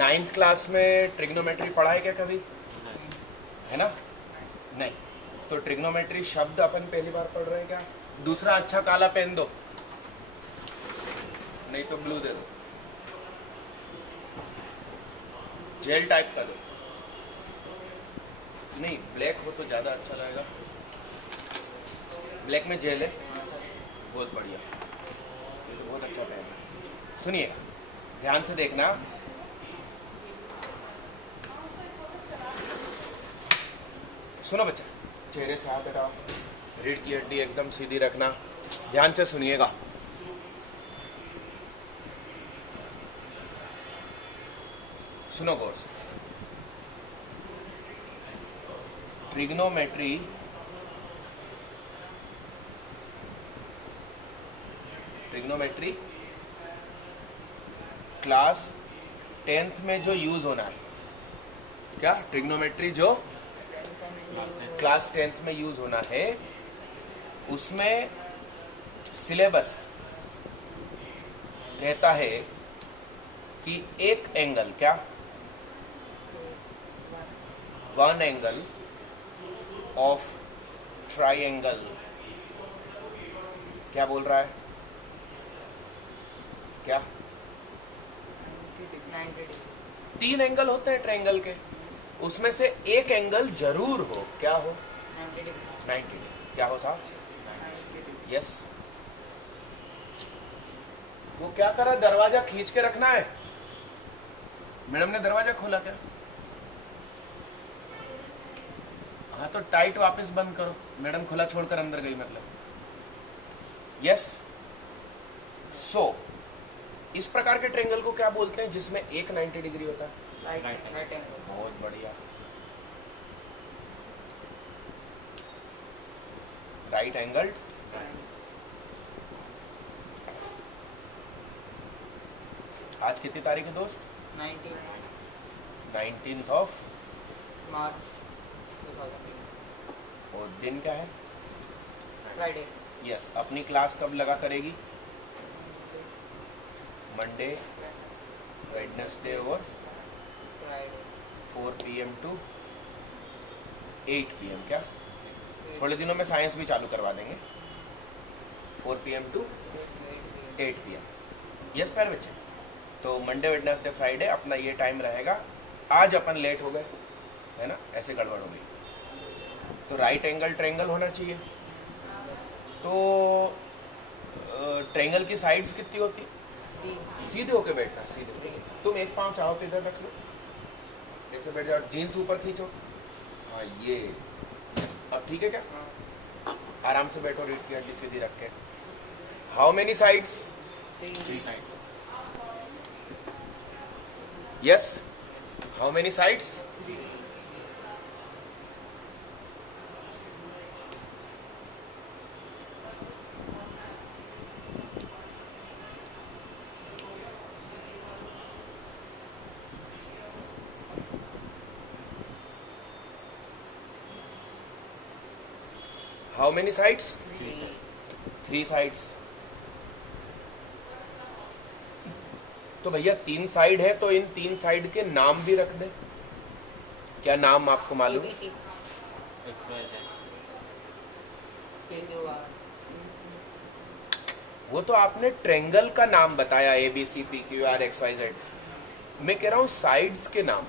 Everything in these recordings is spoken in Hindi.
9th क्लास में ट्रिग्नोमेट्री पढ़ा है क्या कभी? है ना? नहीं। तो ट्रिग्नोमेट्री शब्द अपन पहली बार पढ़ रहे हैं क्या? दूसरा अच्छा काला पेन दो, नहीं तो ब्लू दे दो, जेल टाइप का दो। नहीं, ब्लैक हो तो ज्यादा अच्छा लगेगा। ब्लैक में जेल है, बहुत बढ़िया, ये तो बहुत अच्छा पेन है। सुनिएगा, ध्यान से देखना। सुनो बच्चा, चेहरे से हाथ हटाओ, रीढ़ की हड्डी एकदम सीधी रखना, ध्यान से सुनिएगा। सुनो गौर से। ट्रिग्नोमेट्री क्लास 10th में जो यूज होना है, क्या ट्रिग्नोमेट्री जो क्लास 10th में यूज होना है, उसमें सिलेबस कहता है कि एक एंगल, क्या, वन एंगल ऑफ ट्राइंगल, क्या बोल रहा है, क्या, 3 एंगल होते हैं ट्रायंगल के, उसमें से एक एंगल जरूर हो, क्या हो, 90 डिग्री। क्या हो साहब? यस। वो क्या करा, दरवाजा खींच के रखना है। मैडम ने दरवाजा खोला क्या? हाँ तो टाइट वापस बंद करो। मैडम खुला छोड़कर अंदर गई मतलब। यस। सो इस प्रकार के ट्रायंगल को क्या बोलते हैं जिसमें एक 90 डिग्री होता है? Right angle. बहुत बढ़िया, राइट एंगल। आज कितनी तारीख है दोस्त? 19th of March. और दिन क्या है? फ्राइडे। यस। अपनी क्लास कब लगा करेगी? मंडे, वेडनेसडे और फ्राइडे 4 PM टू 8 PM। क्या थोड़े दिनों में साइंस भी चालू करवा देंगे। 4 PM टू 8 PM। यस पैर बच्चे। तो मंडे, वेडनेसडे, फ्राइडे अपना ये टाइम रहेगा। आज अपन लेट हो गए, है ना, ऐसे गड़बड़ हो गई। तो राइट एंगल ट्रायंगल होना चाहिए। तो ट्रायंगल की साइड्स कितनी होती? सीधे होके बैठना, सीधे। तुम एक पांव चाहो तो इधर रख लो, ऐसे बैठ जाओ, जीन्स ऊपर खींचो। हाँ ये, अब ठीक है क्या? आराम से बैठो, रीढ़ की हड्डी सीधी रख के। How many sides? 3 sides. Yes. How many sides? How many sides? 3 sides. तो भैया 3 साइड है, तो इन 3 साइड के नाम भी रख दे। क्या नाम आपको मालूम? वो तो आपने ट्रायंगल का नाम बताया, ABC, PQ, R, XYZ। मैं कह रहा हूँ साइड्स के नाम।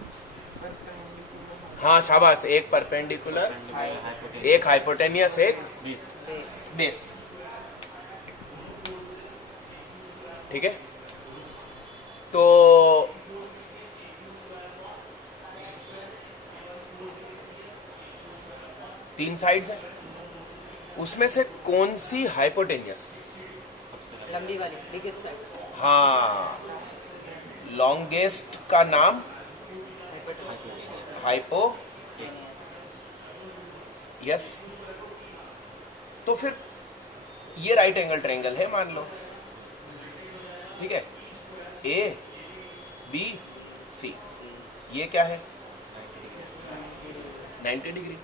हाँ शाबाश, एक परपेंडिकुलर, एक हाइपोटेनियस, एक बेस। ठीक है। तो तीन साइड्स है, उसमें से कौन सी हाइपोटेनियस? लंबी वाली, बिगेस्ट साइड। हाँ, लॉन्गेस्ट का नाम हाइपो। यस। तो फिर ये राइट एंगल ट्रायंगल है मान लो, ठीक है, ABC। ये क्या है? 90 डिग्री।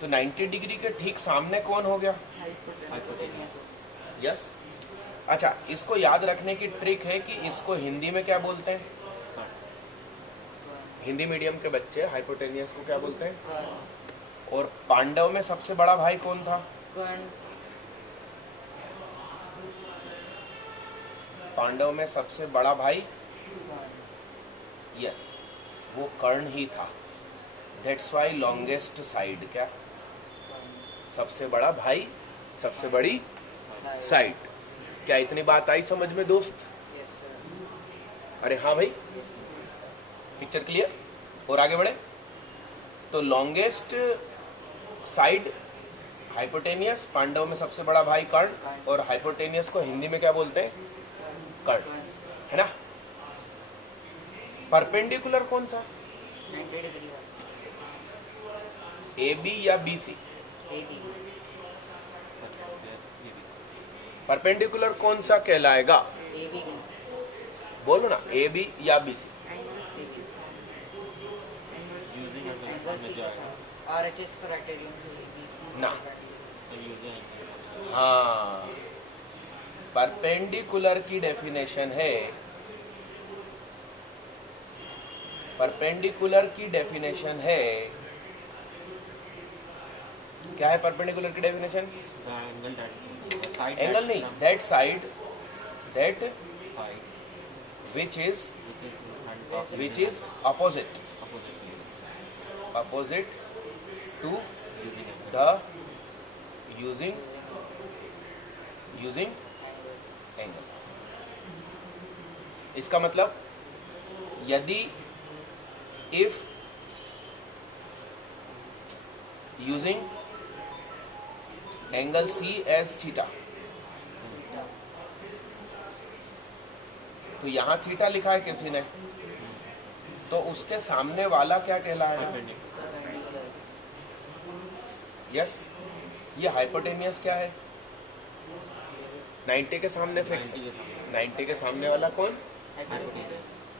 तो 90 डिग्री के ठीक सामने कौन हो गया? यस। अच्छा, इसको याद रखने की ट्रिक है कि इसको हिंदी में क्या बोलते हैं? हिंदी मीडियम के बच्चे हाइपोटेनियस को क्या बोलते हैं? कर्ण। और पांडव में सबसे बड़ा भाई कौन था? कर्ण। पांडव में सबसे बड़ा भाई कर्ण। यस, वो कर्ण ही था। दैट्स वाई लॉन्गेस्ट साइड क्या? कर्ण। सबसे बड़ा भाई, सबसे बड़ी साइड। साइड। क्या इतनी बात आई समझ में दोस्त? Yes sir. अरे हाँ भाई, पिक्चर क्लियर? और आगे बढ़े तो लॉन्गेस्ट साइड हाइपोटेनियस, पांडव में सबसे बड़ा भाई कर्ण, और हाइपोटेनियस को हिंदी में क्या बोलते हैं? कर्ण, कर्ण। है ना? परपेंडिकुलर कौन सा? 90 डिग्री का। ए बी या B C? A B. Perpendicular कौन सा कहलाएगा? A B. बोलो ना, ए बी या बी सी? RHS क्राइटेरियन ना। हाँ, परपेंडिकुलर की डेफिनेशन है, परपेंडिकुलर की डेफिनेशन है, क्या है परपेंडिकुलर की डेफिनेशन? एंगल नहीं, that side which is opposite to the using angle. इसका मतलब यदि if using angle C as theta, तो यहाँ थीटा लिखा है किसी ने, तो उसके सामने वाला क्या कहलाएगा? यस, ये हाइपोटेनियस क्या है? 90 के सामने फिक्स है। 90 के सामने वाला कौन?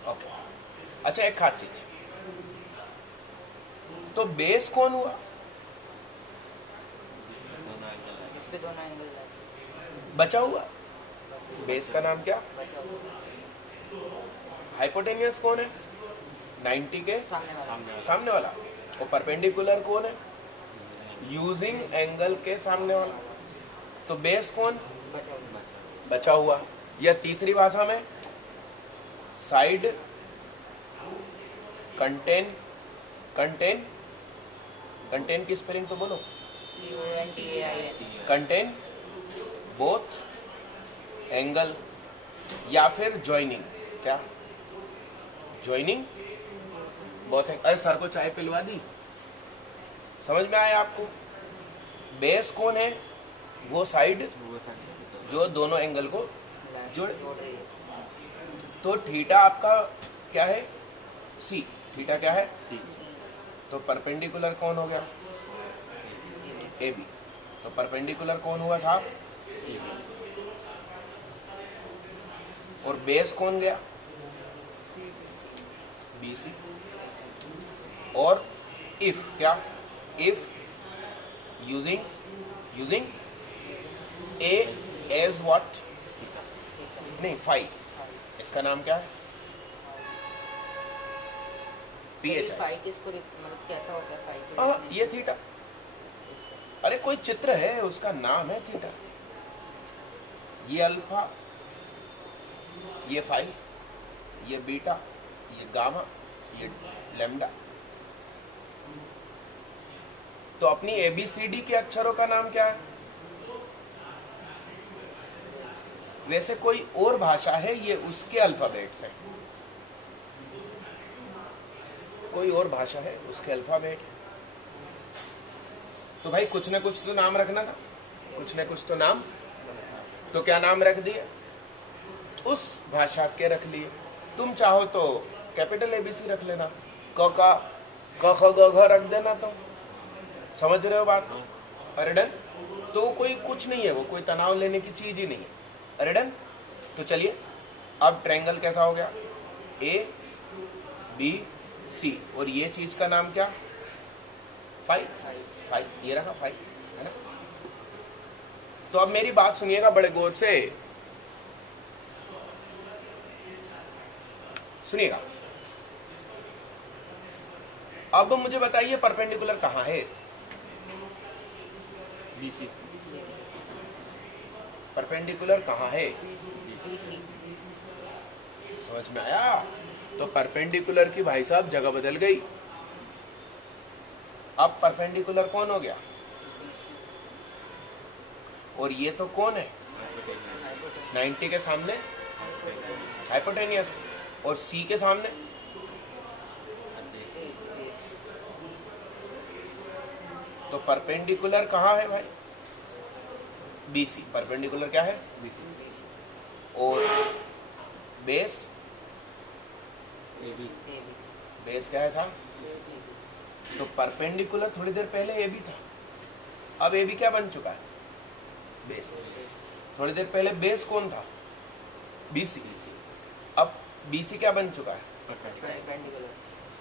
ओके। अच्छा, एक खास चीज, तो बेस कौन हुआ? जिसपे दोनों एंगल बचा हुआ। बेस का नाम क्या? बचा हुआ। हाइपोटेनियस कौन है? 90 के सामने वाला। सामने वाला। और परपेंडिकुलर कौन है? यूजिंग एंगल के सामने वाला। तो बेस कौन? बचा हुआ। बचा हुआ। या तीसरी भाषा में साइड कंटेन की स्पेलिंग तो बोलो। CONTAIN। कंटेन बोथ एंगल, या फिर ज्वाइनिंग। क्या? Joining both angle. अरे सर को चाय पिलवा दी? समझ में आया आपको? बेस कौन है? वो साइड जो दोनों एंगल को जोड़। तो थीटा आपका क्या है? सी। थीटा क्या है? तो परपेंडिकुलर कौन हो गया? A B. तो परपेंडिकुलर कौन हुआ साहब? और बेस कौन गया? B C. और इफ क्या? If using a as what? नहीं, फाई। इसका नाम क्या है? PHI। फाई किसको मतलब कैसा होता है फाई? हाँ, ये थीटा। अरे कोई चित्र है, उसका नाम है थीटा। ये अल्फा, ये फाई, ये बीटा, ये गामा, ये लैम्डा। तो अपनी ABCD के अक्षरों का नाम क्या है? वैसे कोई और भाषा है, ये उसके अल्फाबेट्स हैं। कोई और भाषा है, उसके अल्फाबेट। तो भाई कुछ ना कुछ तो नाम रखना ना, कुछ ना कुछ तो नाम। तो क्या नाम रख दिए? उस भाषा के रख लिए। तुम चाहो तो कैपिटल ABC रख लेना, क का क ख ग घ रख देना। तुम समझ रहे हो बात को? अरे डन। तो कोई कुछ नहीं है, वो कोई तनाव लेने की चीज ही नहीं है। अरे डन। तो चलिए, अब ट्रायंगल कैसा हो गया? ABC। और ये चीज का नाम क्या? फाई। ये रखा फाई, है ना? तो अब मेरी बात सुनिएगा बड़े गौर से, सुनिएगा। अब मुझे बताइए परपेंडिकुलर कहाँ है? BC परपेंडिकुलर कहाँ है? BC समझ में आया? तो परपेंडिकुलर की भाई साहब जगह बदल गई। अब परपेंडिकुलर कौन हो गया? और ये तो कौन है? 90 के सामने हाइपोटेनियस, और सी के सामने तो परपेंडिकुलर कहाँ है भाई? BC। परपेंडिकुलर क्या है? और बेस, AB बेस क्या है साहब? तो परपेंडिकुलर थोड़ी देर पहले ए बी था, अब ए बी क्या बन चुका है? बेस। थोड़ी देर पहले बेस कौन था? BC। अब BC क्या बन चुका है? परपेंडिकुलर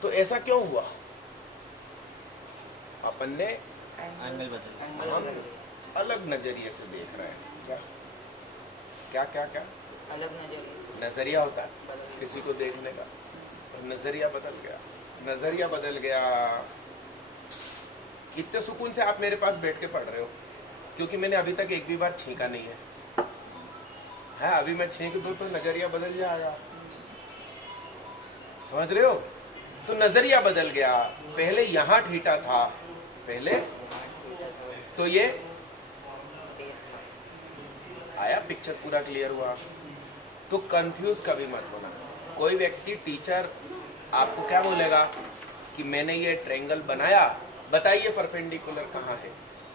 तो ऐसा क्यों हुआ? अपन ने एंगल बदल हम अलग नजरिए से देख रहे हैं। क्या क्या क्या क्या अलग नजरिए नजरिया होता है बदल किसी को देखने का, तो नजरिया बदल गया, नजरिया बदल गया। इतने सुकून से आप मेरे पास बैठ के पढ़ रहे हो क्योंकि मैंने अभी तक एक भी बार छींका नहीं है। अभी मैं छींक दूं तो नजरिया बदल जाएगा, समझ रहे हो? तो नजरिया बदल गया। पहले यहां ठीठा था, पहले तो ये आया, पिक्चर पूरा क्लियर हुआ। तो कंफ्यूज कभी मत होना। कोई व्यक्ति टीचर आपको क्या बोलेगा कि मैंने ये ट्रायंगल बनाया, बताइए परपेंडिकुलर कहाँ है,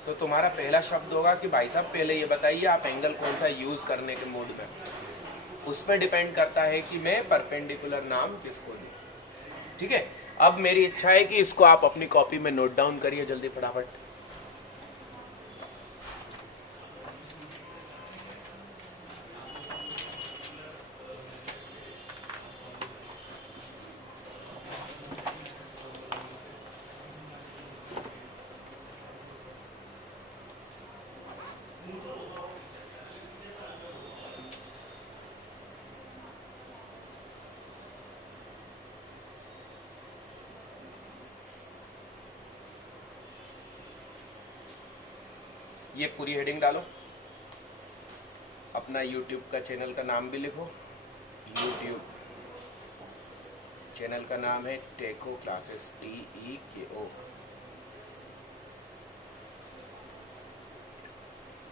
तो तुम्हारा पहला शब्द होगा कि भाई साहब पहले ये बताइए आप एंगल कौन सा यूज करने के मूड में। उस पर डिपेंड करता है कि मैं परपेंडिकुलर नाम किसको दूं। ठीक है, अब मेरी इच्छा है कि इसको आप अपनी कॉपी में नोट डाउन करिए जल्दी फटाफट। ये पूरी हेडिंग डालो, अपना YouTube का चैनल का नाम भी लिखो। YouTube चैनल का नाम है टेको क्लासेस, TEKO।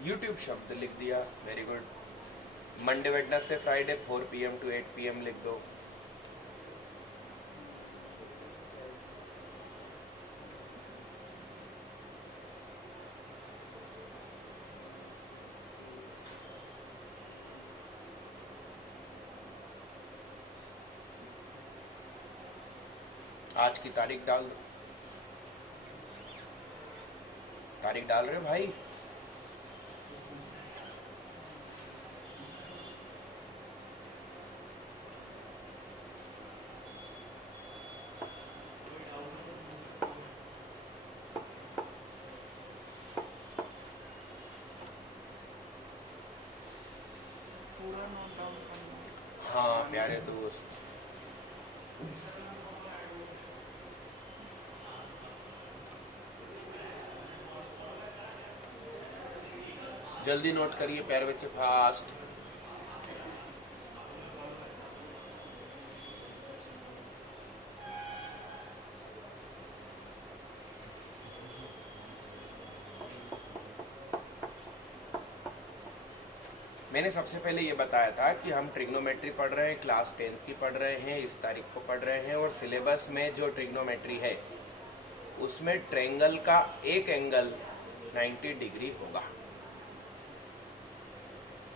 YouTube शब्द लिख दिया, very good. Monday Wednesday Friday 4 PM to 8 PM लिख दो। आज की तारीख डाल दो। तारीख डाल रहे हो भाई? हाँ प्यारे दोस्त, जल्दी नोट करिए प्यारे बच्चे, फास्ट। मैंने सबसे पहले ये बताया था कि हम ट्रिग्नोमेट्री पढ़ रहे हैं, क्लास 10th की पढ़ रहे हैं, इस तारीख को पढ़ रहे हैं, और सिलेबस में जो ट्रिग्नोमेट्री है उसमें ट्रायंगल का एक एंगल 90 डिग्री होगा,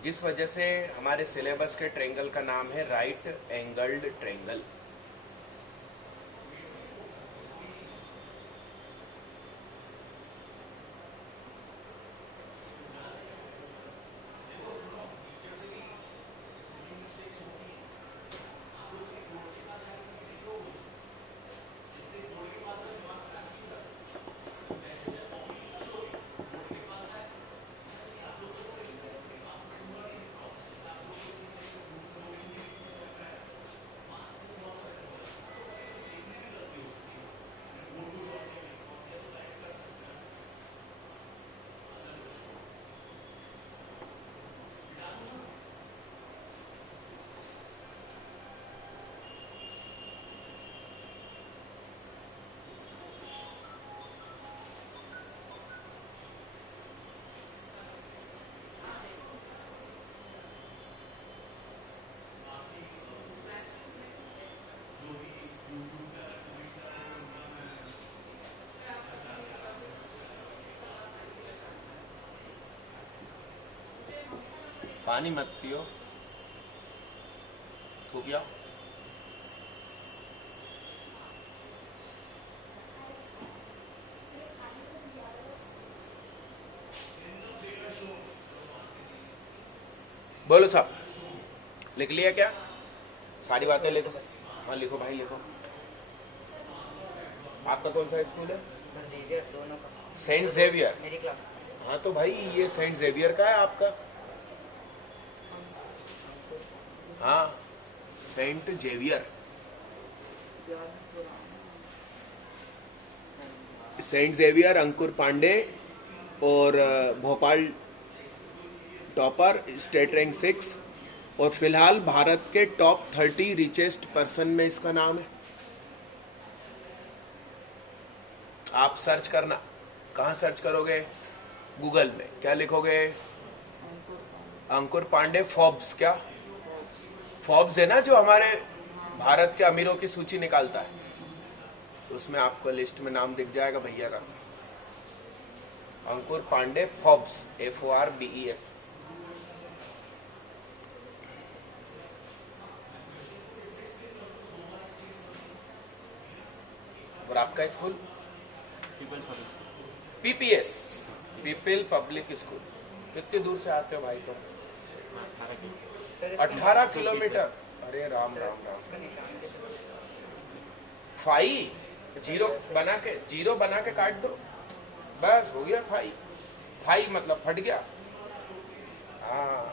जिस वजह से हमारे सिलेबस के ट्रायंगल का नाम है राइट एंगल्ड ट्रायंगल। पानी मत पियो, थूक जाओ। बोलो साहब, लिख लिया क्या? सारी बातें लिखो। हाँ लिखो भाई लिखो। आपका कौन सा स्कूल है? सर जेवियर दोनों का। Saint Xavier. मेरी क्लास। हाँ तो भाई ये सेंट जेवियर का है आपका। हाँ सेंट जेवियर, सेंट जेवियर, अंकुर पांडे और भोपाल टॉपर, स्टेट रैंक 6, और फिलहाल भारत के टॉप 30 रिचेस्ट पर्सन में इसका नाम है। आप सर्च करना, कहाँ सर्च करोगे? गूगल में क्या लिखोगे? अंकुर पांडे फोर्ब्स। क्या फोर्ब्स है ना जो हमारे भारत के अमीरों की सूची निकालता है, तो उसमें आपको लिस्ट में नाम दिख जाएगा भैया का, अंकुर पांडे फोर्ब्स, FORBES। और आपका school? PPS, people public school. कितनी दूर से आते हो भाई तुम? 18 किलोमीटर। अरे राम राम राम। इसका निशान कैसे बनता फाई जीरो बना के काट दो, बस हो गया फाई। फाई मतलब फट गया। हाँ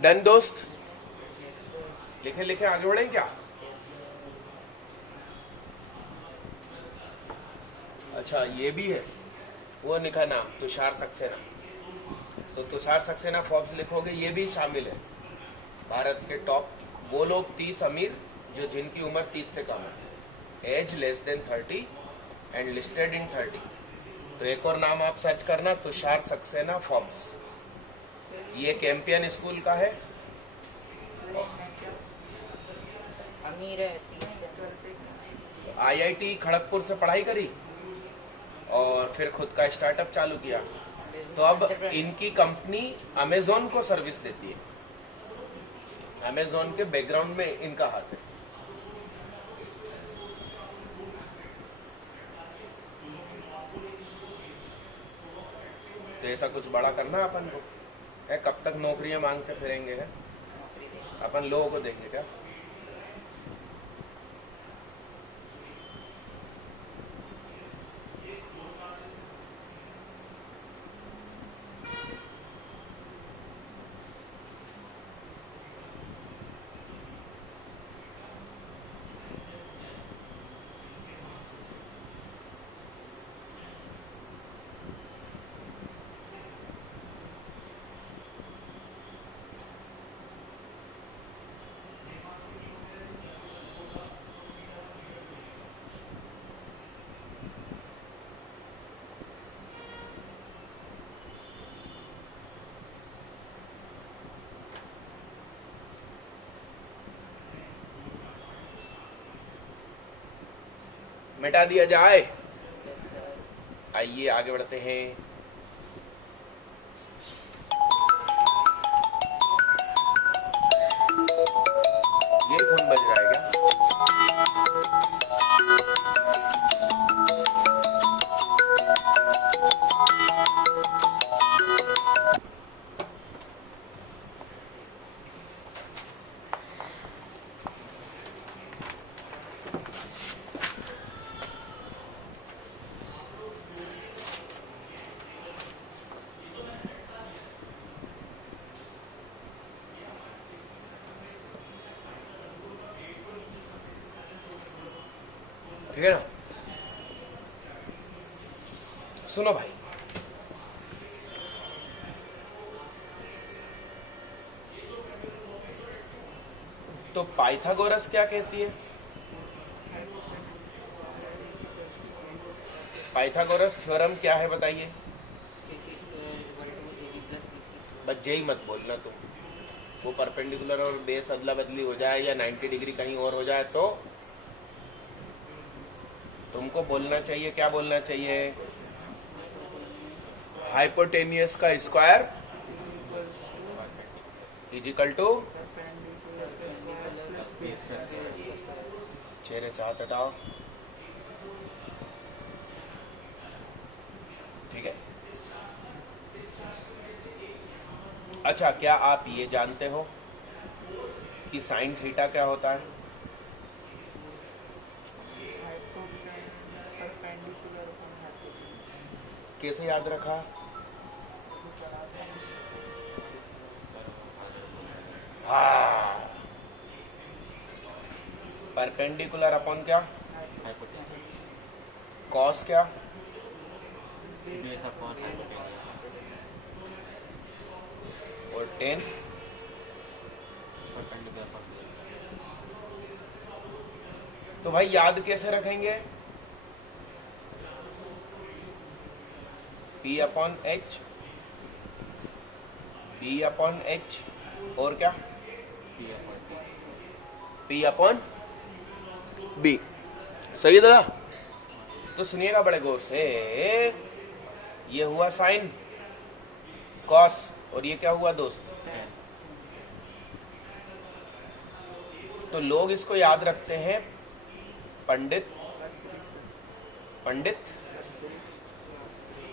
डन दोस्त, लिखे लिखे आगे बढ़ें क्या? अच्छा ये भी है, वो लिखा नाम तुषार सक्सेना, तो तुषार सक्सेना फोर्ब्स लिखोगे, ये भी शामिल है भारत के टॉप वो लोग 30 अमीर जो जिनकी उम्र 30 से कम है, age less than 30 and listed in 30। तो एक और नाम आप सर्च करना, तुषार सक्सेना फोर्ब्स। ये कैंपियन स्कूल का है। अमीर है 30। IIT खड़गपुर से पढ़ाई करी और फिर खुद का स्टार्टअप चालू किया। तो अब इनकी कंपनी अमेजोन को सर्विस देती है, अमेजोन के बैकग्राउंड में इनका हाथ है। तो ऐसा कुछ बड़ा करना है अपन को है, कब तक नौकरियां मांगते फिरेंगे है? अपन लोगों को देंगे क्या? मिटा दिया जाए। आइए आगे बढ़ते हैं। ये फोन बज रहा है क्या? ठीक है ना। सुनो भाई, तो पाइथागोरस क्या कहती है? पाइथागोरस थ्योरम क्या है बताइए? बस यही मत बोलना तुम, वो परपेंडिकुलर और बेस अदला बदली हो जाए या 90 डिग्री कहीं और हो जाए तो तुमको बोलना चाहिए, क्या बोलना चाहिए? हाइपोटेनियस का स्क्वायर इज इक्वल टू, चेहरे से हाथ हटाओ, ठीक है। अच्छा, क्या आप ये जानते हो कि साइन थीटा क्या होता है? कैसे याद रखा? हाँ, परपेंडिकुलर अपॉन क्या? कॉस क्या? और 10 तो भाई याद कैसे रखेंगे? P upon H, B upon H और क्या? P upon B. सही है दादा? तो सुनिएगा बड़े गौर से, ये हुआ साइन कॉस और ये क्या हुआ दोस्त? तो लोग इसको याद रखते हैं पंडित पंडित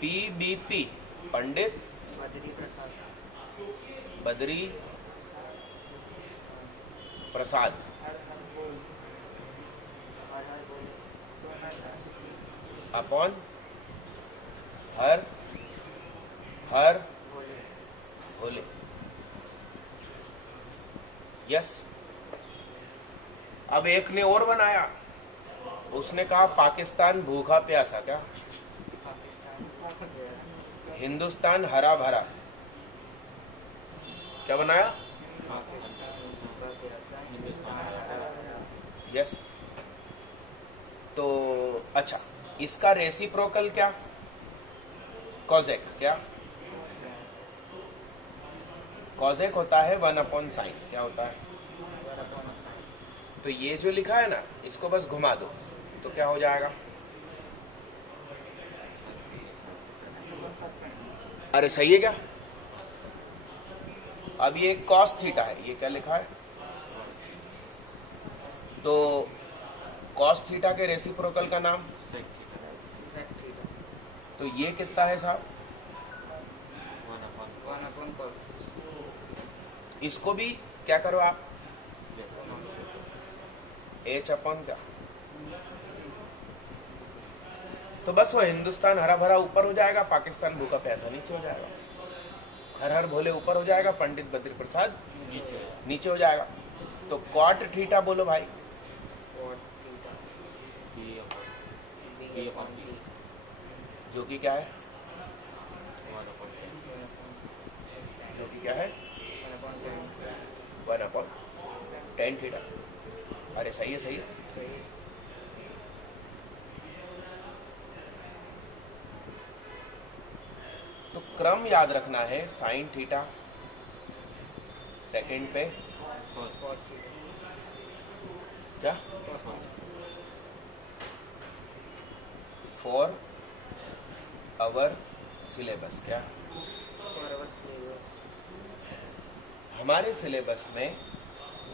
PBP, Pandit Badri Prasad. Upon her हर भोले। यस। अब एक ने और बनाया, उसने कहा पाकिस्तान भूखा प्यासा। क्या? हिंदुस्तान हरा भरा। क्या बनाया? यस। तो अच्छा, इसका रेसिप्रोकल क्या? कॉजेक। क्या? कॉजेक होता है 1 अपॉन साइन। क्या होता है? तो ये जो लिखा है ना, इसको बस घुमा दो तो क्या हो जाएगा? अरे सही है क्या? अब ये कॉस थीटा है, ये क्या लिखा है? तो कॉस थीटा के रेसिप्रोकल का नाम? तो ये कितना है साहब? इसको भी क्या करो आप? एच अपॉन क्या? तो बस वो हिंदुस्तान हरा भरा ऊपर हो जाएगा, पाकिस्तान भूखा प्यासा नीचे हो जाएगा, हर हर भोले ऊपर हो जाएगा, पंडित बद्री प्रसाद नीचे हो जाएगा। तो कॉट थीटा बोलो भाई। जो कि क्या है? जो कि क्या है? 1 अपॉन टेन थीटा। अरे सही है, सही है। तो क्रम याद रखना है, साइन थीटा सेकंड पे क्या? For our syllabus. क्या? हमारे सिलेबस में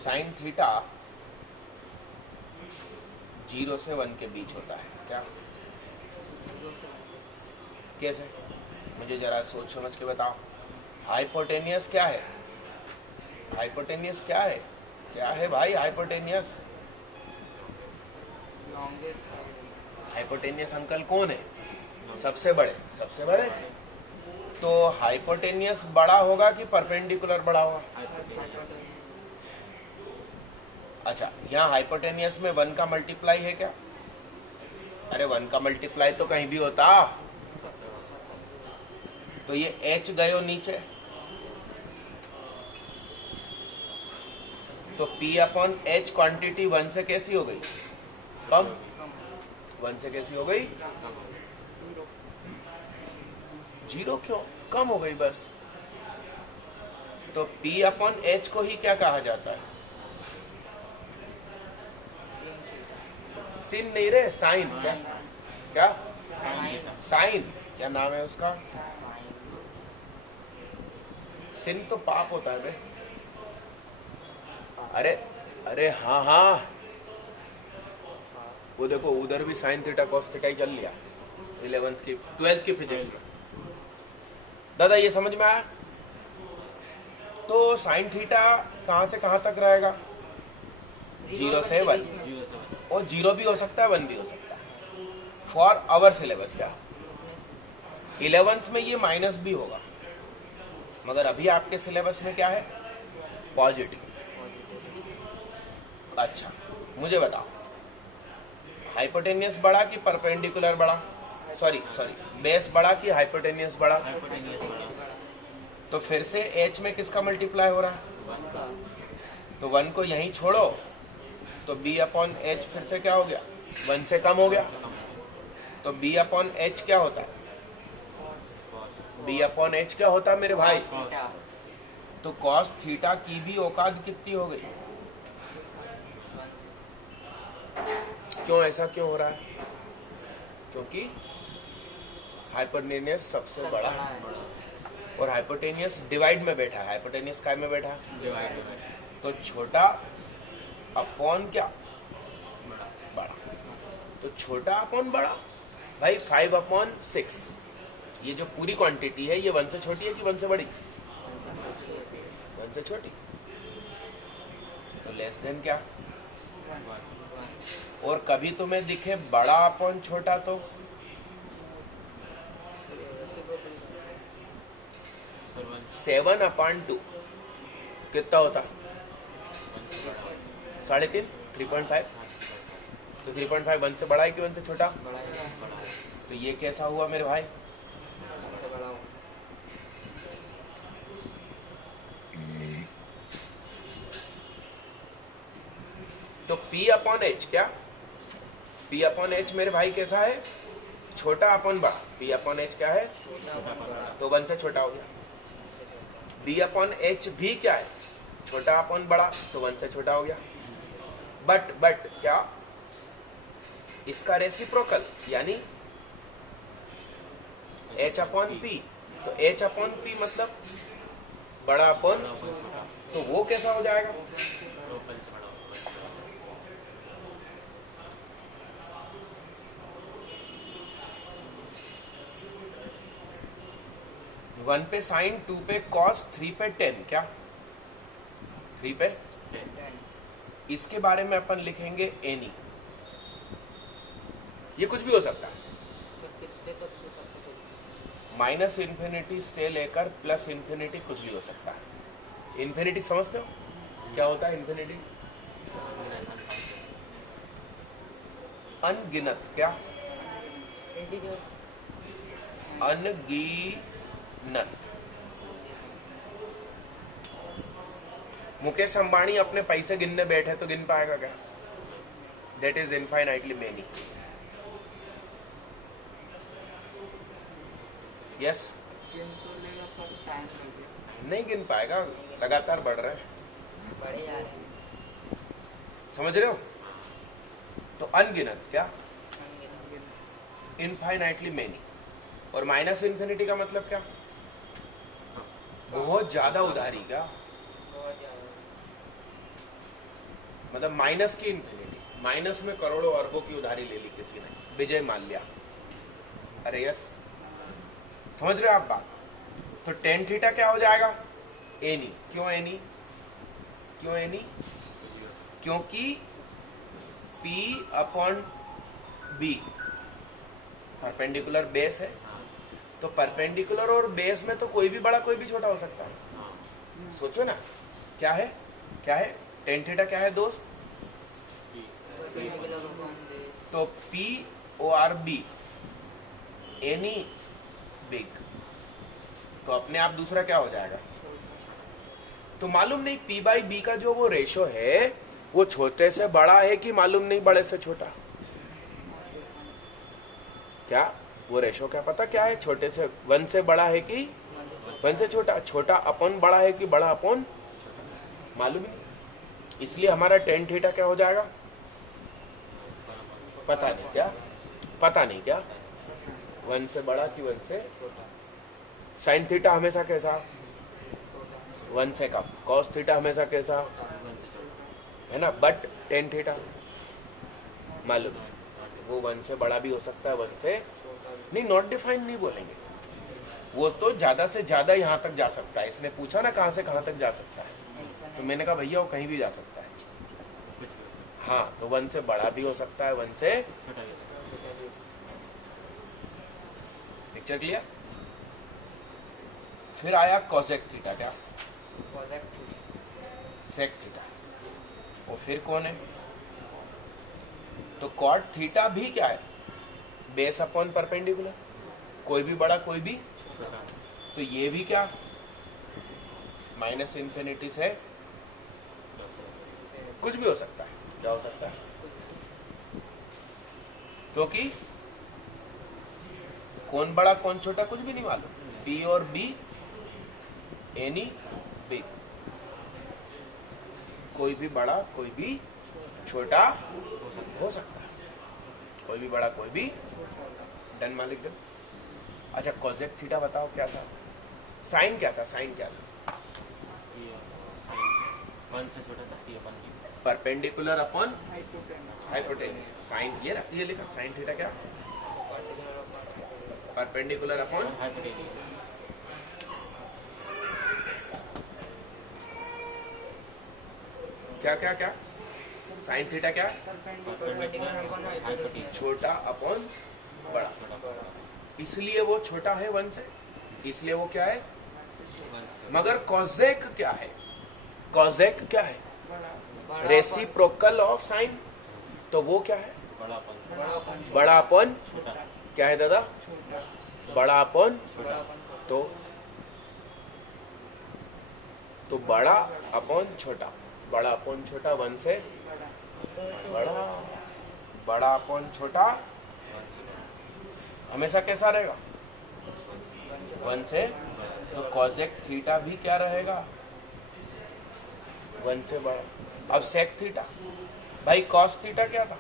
साइन थीटा 0 से 1 के बीच होता है। क्या? कैसे? मुझे जरा सोच समझ के बताओ। हाइपोटेनियस क्या है? हाइपोटेनियस क्या है? क्या है भाई हाइपोटेनियस? हाइपोटेनियस अंकल कौन है? सबसे बड़े। सबसे बड़े। तो हाइपोटेनियस बड़ा होगा कि परपेंडिकुलर बड़ा होगा? अच्छा, यहाँ हाइपोटेनियस में 1 का मल्टीप्लाई है क्या? अरे 1 का मल्टीप्लाई तो कहीं भी होता, तो ये h गयो नीचे, तो P अपॉन H क्वांटिटी 1 से कैसी हो गई? कम। 1 से कैसी हो गई? 0 क्यों? कम हो गई बस। तो P अपॉन H को ही क्या कहा जाता है? सिन नहीं रे, साइन। क्या क्या? साइन। क्या नाम है उसका? सिन तो पाप होता है बे। अरे अरे हाँ हाँ, वो देखो उधर भी साइन थीटा कॉस थीटा ही चल लिया 11th की 12th की फिजिक्स में। दादा ये समझ में आया? तो साइन थीटा कहां से कहां तक रहेगा? 0 से 1, और 0 भी हो सकता है 1 भी हो सकता है फॉर आवर सिलेबस। क्या 11th में ये माइनस भी होगा, मगर अभी आपके सिलेबस में क्या है? पॉजिटिव। अच्छा मुझे बताओ, हाइपोटेनियस बड़ा कि परपेंडिकुलर बड़ा? सॉरी बेस बड़ा कि हाइपोटेनियस बड़ा? तो फिर से h में किसका मल्टीप्लाई हो रहा है? तो 1 को यहीं छोड़ो, तो b अपॉन h फिर से क्या हो गया? 1 से कम हो गया। तो b अपॉन h क्या होता है? b अपॉन h क्या होता है मेरे भाई? तो cos थीटा की भी औकात कितनी हो गई? क्यों ऐसा क्यों हो रहा है? क्योंकि हाइपोटेनियस सबसे बड़ा है और हाइपोटेनियस डिवाइड में बैठा है। हाइपोटेनियस काय में बैठा है? डिवाइड में। तो छोटा अपॉन क्या? बड़ा। तो छोटा अपॉन बड़ा भाई 5 अपॉन 6, ये जो पूरी क्वांटिटी है ये 1 से छोटी है कि 1 से बड़ी? 1 से छोटी। तो लेस देन क्या? और कभी तुम्हें दिखे बड़ा अपॉन छोटा तो 7 अपॉन 2 कितना होता? 3.5, 3.5। तो 3.5 1 से बड़ा है कि 1 से छोटा? तो ये कैसा हुआ मेरे भाई? तो P अपॉन H क्या? P अपॉन H मेरे भाई कैसा है? छोटा अपॉन बड़ा। P अपॉन H क्या है? तो 1 से छोटा हो गया। B अपॉन H भी क्या है? छोटा अपॉन बड़ा, तो 1 से छोटा हो गया। बट क्या? इसका रेसिप्रोकल यानी H अपॉन P। तो H अपॉन P मतलब बड़ा अपॉन, तो वो कैसा हो जाएगा? 1 पे साइन, 2 पे कॉस, 3 पे टेन। क्या 3 पे? इसके बारे में अपन लिखेंगे एनी। ये कुछ भी हो सकता है, माइनस इन्फिनिटी से लेकर प्लस इन्फिनिटी कुछ भी हो सकता है। इन्फिनिटी समझते हो क्या होता है? इन्फिनिटी अनगिनत। क्या? अनगिनत। मुकेश अंबानी अपने पैसे गिनने बैठे तो गिन पाएगा क्या? That is infinitely many. Yes, नहीं गिन पाएगा, लगातार बढ़ रहे हैं, बड़े जा रहे हैं। समझ रहे हो? तो अनगिनत। क्या? Infinitely many. और माइनस इन्फिनिटी का मतलब क्या? बहुत ज्यादा उधारी। क्या बहुत ज्यादा। मतलब माइनस की इन्फिनिटी, माइनस में करोड़ों अरबों की उधारी ले ली किसी ने, विजय माल्या। अरे यस, समझ रहे हो आप बात? तो टेन थीटा क्या हो जाएगा? एनी। क्यों एनी? क्यों एनी? क्योंकि P upon B perpendicular base है, तो परपेंडिकुलर और बेस में तो कोई भी बड़ा कोई भी छोटा हो सकता है। सोचो ना, क्या है? क्या है टेन थीटा? क्या है दोस्त? तो P O R B any big, तो अपने आप दूसरा क्या हो जाएगा? तो मालूम नहीं पी बाई बी का जो वो रेशो है वो छोटे से बड़ा है कि मालूम नहीं बड़े से छोटा? क्या वो रेशो क्या पता क्या है? छोटे से 1 से बड़ा है कि 1 से छोटा? छोटा अपन बड़ा है कि बड़ा अपन? मालूम नहीं। इसलिए हमारा टेन थीटा क्या हो जाएगा? पता नहीं क्या? पता नहीं क्या? 1 से बड़ा कि 1 से? साइन थीटा हमेशा कैसा? 1 से कम। कॉस थीटा हमेशा कैसा? है ना? बट टेन थीटा मालूम वो 1 से बड़ा भी हो सकता है, 1 से नहीं। नॉट डिफाइंड नहीं बोलेंगे, वो तो ज्यादा से ज्यादा यहां तक जा सकता है। इसने पूछा ना कहां से कहां तक जा सकता है, तो मैंने कहा भैया वो कहीं भी जा सकता है। हाँ, तो 1 से बड़ा भी हो सकता है, 1 से पिक्चर क्लियर। फिर आया कॉसेक थीटा, क्या? Sec theta. और फिर कौन है? तो कॉट थीटा भी क्या है? बेस अपॉन परपेंडिकुलर, कोई भी बड़ा कोई भी। तो ये भी क्या? माइनस इंफिनिटी से कुछ भी हो सकता है। क्या हो सकता है? क्योंकि कौन बड़ा कौन छोटा कुछ भी नहीं मालूम। पी और बी एनी बिग, कोई भी बड़ा कोई भी छोटा हो सकता है, कोई भी बड़ा कोई भी। डन मालिक डन। अच्छा कोसेक थीटा बताओ क्या था? साइन क्या था? साइन क्या था? Perpendicular upon hypotenuse. साइन ये लिखा साइन थीटा क्या? परपेंडिकुलर अपॉन क्या क्या क्या? साइन थीटा क्या? छोटा अपॉन बड़ा। इसलिए वो छोटा है 1 से, इसलिए वो क्या है? मगर कॉसेक क्या है? कॉसेक क्या है? Reciprocal of sine. तो वो क्या है? बड़ा अपॉन क्या है दादा? बड़ा अपॉन। तो बड़ा अपॉन छोटा, बड़ा अपॉन छोटा 1 से बड़ा, बड़ा अपॉन छोटा हमेशा कैसा रहेगा? 1 से। तो कॉसेक थीटा भी क्या रहेगा? 1 से बड़ा। अब सेक थीटा, भाई कॉस थीटा क्या था?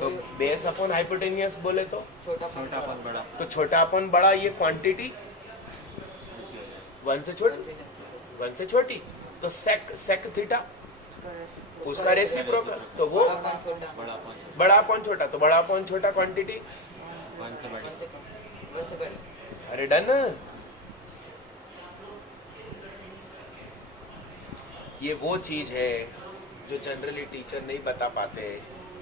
तो बेस अपॉन हाइपोटेनियस बोले तो छोटा अपन बड़ा। तो छोटा अपन बड़ा ये क्वांटिटी 1 से छोटी, 1 से छोटी। तो सेक थीटा उसका रेसिप्रोकल, तो वो बड़ा अपॉन छोटा। तो बड़ा अपॉन छोटा क्वांटिटी 1 से बड़ी। अरे डन। ये वो चीज है जो जनरली टीचर नहीं बता पाते,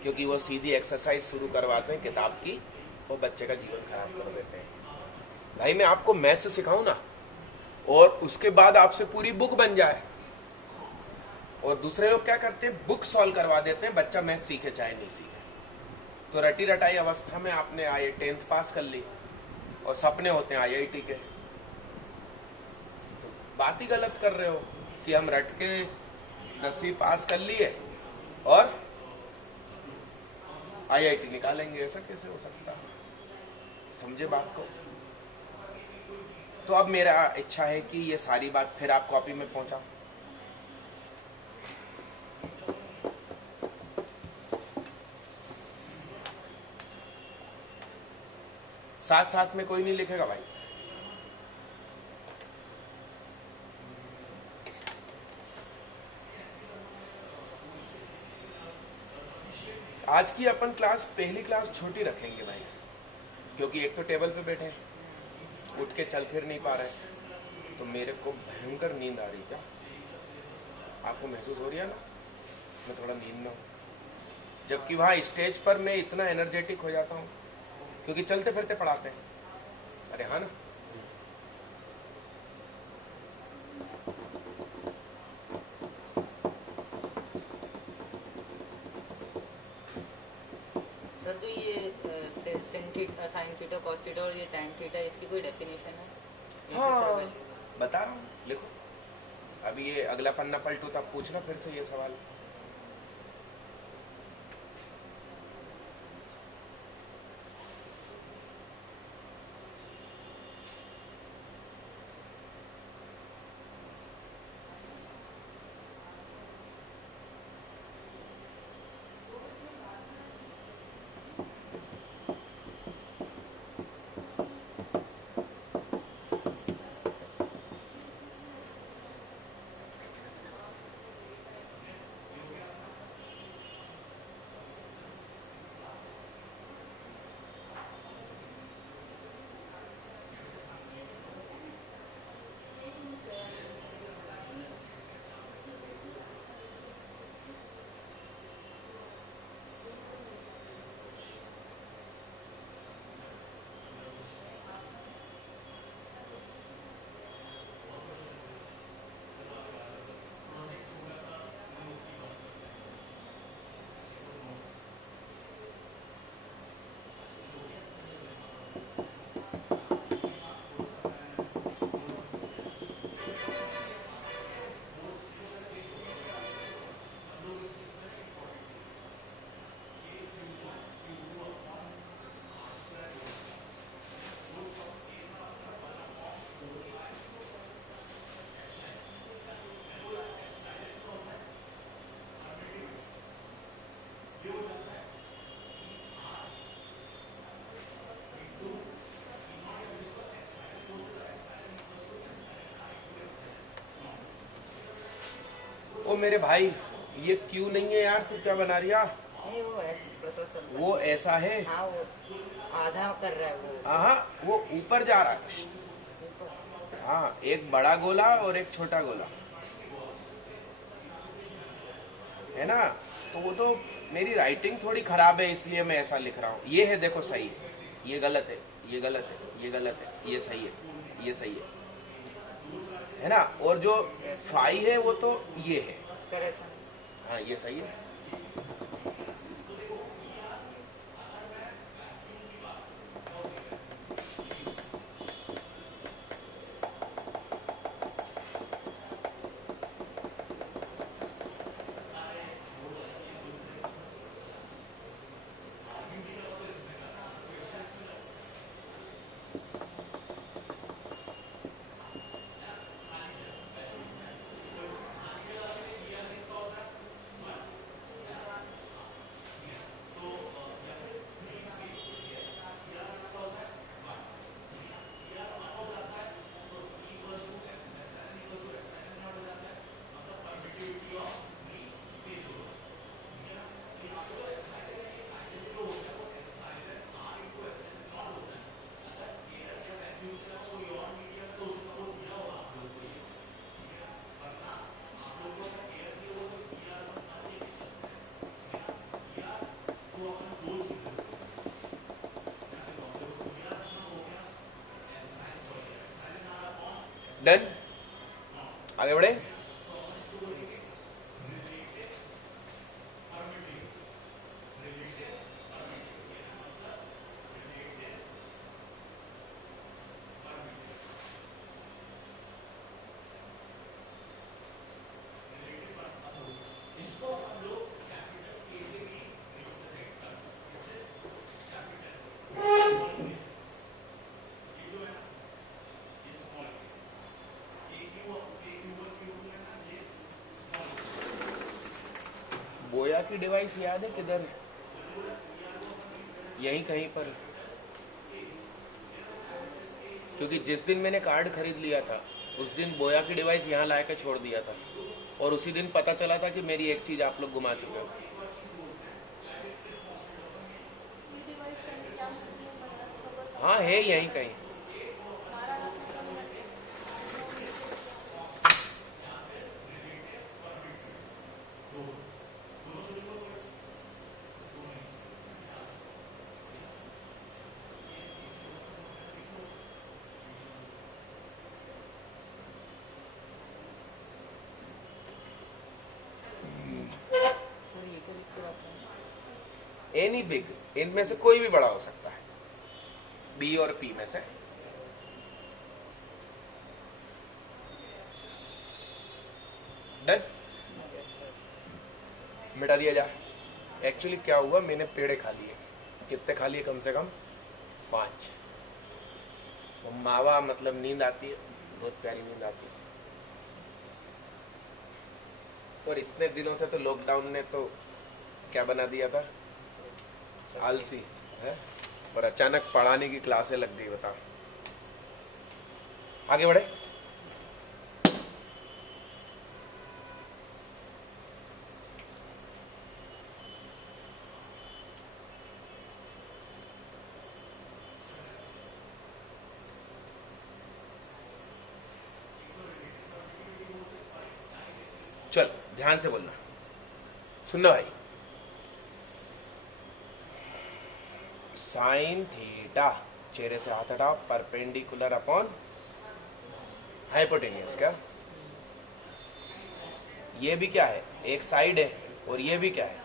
क्योंकि वो सीधी एक्सरसाइज शुरू करवाते हैं किताब की और बच्चे का जीवन खराब कर देते हैं। भाई मैं आपको मैथ्स सिखाऊं ना और उसके बाद आपसे पूरी बुक बन जाए, और दूसरे लोग क्या करते हैं? बुक सॉल्व करवा देते हैं, बच्चा मैथ सीखे चाहे नहीं सीखे। तो रटी रटाई अवस्था में आपने 10th पास कर ली और सपने होते हैं IIT के, तो बात ही गलत कर रहे हो कि हम रट के 10वीं पास कर लिए और IIT निकालेंगे। ऐसा कैसे हो सकता? समझे बात को? तो अब मेरा इच्छा है कि ये सारी बात फिर आप कॉपी में पहुंचाओ। साथ साथ में कोई नहीं लिखेगा भाई। आज की अपन क्लास पहली क्लास छोटी रखेंगे भाई, क्योंकि एक तो टेबल पे बैठे उठ के चल फिर नहीं पा रहे, तो मेरे को भयंकर नींद आ रही। क्या आपको महसूस हो रही है ना? मैं थोड़ा नींद में हूँ, जबकि वहाँ स्टेज पर मैं इतना एनर्जेटिक हो जाता हूँ क्योंकि चलते फिरते पढ़ाते हैं। अरे हाँ ना? सर तो ये साइन थीटा कॉस थीटा और ये टैन थीटा इसकी कोई डेफिनेशन है? या फिर हाँ सर बता रहा हूँ, लिखो। अभी ये अगला पन्ना पलटो तब पूछना फिर से ये सवाल। ओ मेरे भाई, ये क्यों नहीं है यार, तू क्या बना रिया? नहीं वो ऐसे प्रोसेसर वो ऐसा है। हाँ वो आधा कर रहा है वो हाँ वो ऊपर जा रहा है। ऊपर। हाँ, एक बड़ा गोला और एक छोटा गोला है ना। तो वो तो मेरी राइटिंग थोड़ी खराब है इसलिए मैं ऐसा लिख रहा हूँ। ये है देखो सही, ये गलत है, ये गलत है, ये गलत है, ये सही है, ये सही है ना। और जो फाई है वो तो ये है। करेक्शन। हाँ ये सही है। डन, आगे बढ़े। बोया की डिवाइस याद है किधर? यहीं कहीं पर। क्योंकि जिस दिन मैंने कार्ड खरीद लिया था उस दिन बोया की डिवाइस यहाँ ला के छोड़ दिया था, और उसी दिन पता चला था कि मेरी एक चीज आप लोग घुमा चुके हो। हाँ है यहीं कहीं। सर ये क्या लिख के रखा है? एनी बिग, इनमें से कोई भी बड़ा हो सकता है, बी और पी में से। डन, मिटा दिया जा। एक्चुअली क्या हुआ, मैंने पेड़े खा लिए। कितने खा लिए? कम से कम 5। वो मावा मतलब नींद आती है, बहुत प्यारी नींद आती है। और इतने दिनों से तो लॉकडाउन ने तो क्या बना दिया था, आलसी है। और अचानक पढ़ाने की क्लासें लग गई, बताओ। आगे बढ़े। चलो ध्यान से बोलना, सुनना भाई। साइन थीटा, चेहरे से हाथ हटाओ, परपेंडिकुलर अपॉन हाइपोटेन्यूस। क्या ये भी क्या है, एक साइड है, और ये भी क्या है,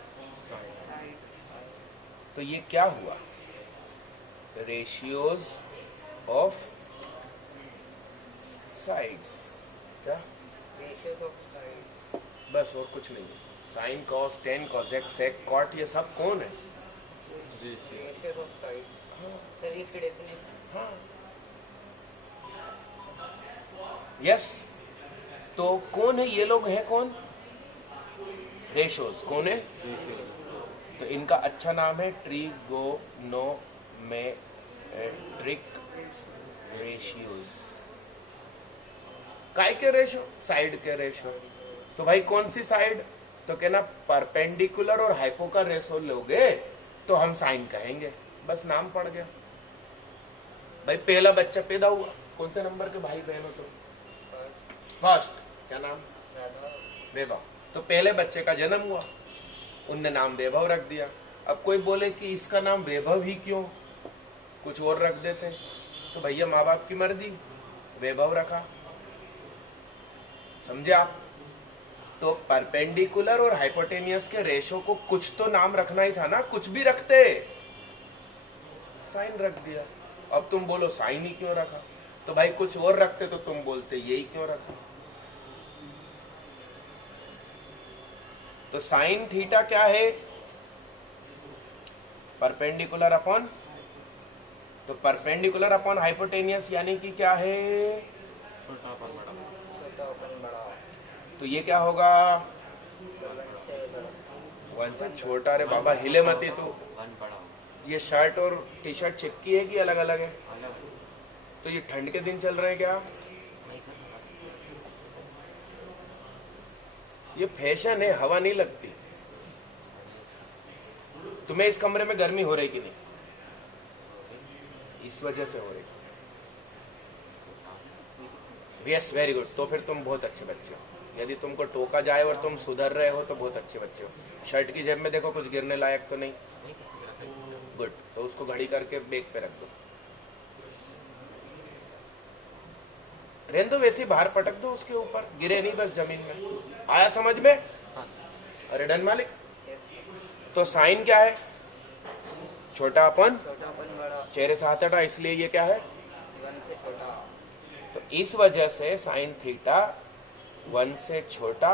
तो ये क्या हुआ, रेशियोज ऑफ साइड्स। क्या, रेशियोज ऑफ साइड, बस और कुछ नहीं है। Sine cos tan cosec sec cot, ये सब कौन है, रेशियोज ऑफ साइड। सर इसकी डेफिनेशन। हाँ यस, तो कौन है ये लोग हैं, कौन, रेशोज। कौन है, तो इनका अच्छा नाम है ट्रिगोनोमेट्रिक रेशियोज। काय के रेशो, साइड के रेशो। तो भाई कौन सी साइड, तो कहना परपेंडिकुलर और हाइपो का रेशो लोगे तो हम साइन कहेंगे, बस नाम पड़ गया। भाई पहला बच्चा पैदा हुआ, कौन से नंबर के भाई बहन हो तुम, फर्स्ट, क्या नाम, वैभव। तो पहले बच्चे का जन्म हुआ, उनने नाम वैभव रख दिया। अब कोई बोले कि इसका नाम वैभव ही क्यों, कुछ और रख देते, तो भैया माँ बाप की मर्जी, वैभव रखा। समझे आप। तो परपेंडिकुलर और हाइपोटेनियस के रेशो को कुछ तो नाम रखना ही था ना, कुछ भी रखते, साइन रख दिया। अब तुम बोलो साइन ही क्यों रखा, तो भाई कुछ और रखते तो तुम बोलते यही क्यों रखा। तो साइन थीटा क्या है, परपेंडिकुलर अपॉन, तो परपेंडिकुलर अपॉन हाइपोटेनियस यानी कि क्या है, छोटा अपन बड़ा, तो ये क्या होगा, वन से छोटा। अरे बाबा हिले मती तू, ये शर्ट और टी शर्ट चिपकी है कि अलग अलग है, तो ये ठंड के दिन चल रहे हैं क्या, ये फैशन है, हवा नहीं लगती। तुम्हें इस कमरे में गर्मी हो रही कि नहीं, इस वजह से हो रही। यस वेरी गुड, तो फिर तुम बहुत अच्छे बच्चे हो। यदि तुमको टोका जाए और तुम सुधर रहे हो तो बहुत अच्छे बच्चे हो। शर्ट की जेब में देखो कुछ गिरने लायक तो नहीं, गुड, तो उसको घड़ी करके बैग पे रख दो, रहने दो वैसे ही, बाहर पटक दो उसके ऊपर, गिरे नहीं बस जमीन में। आया समझ में, अरे डन मालिक। तो साइन क्या है, छोटा अपन बड़ा, चेहरे से हाथ हटा, इसलिए ये क्या है, 1 से छोटा। तो इस वजह से साइन थीटा 1 से छोटा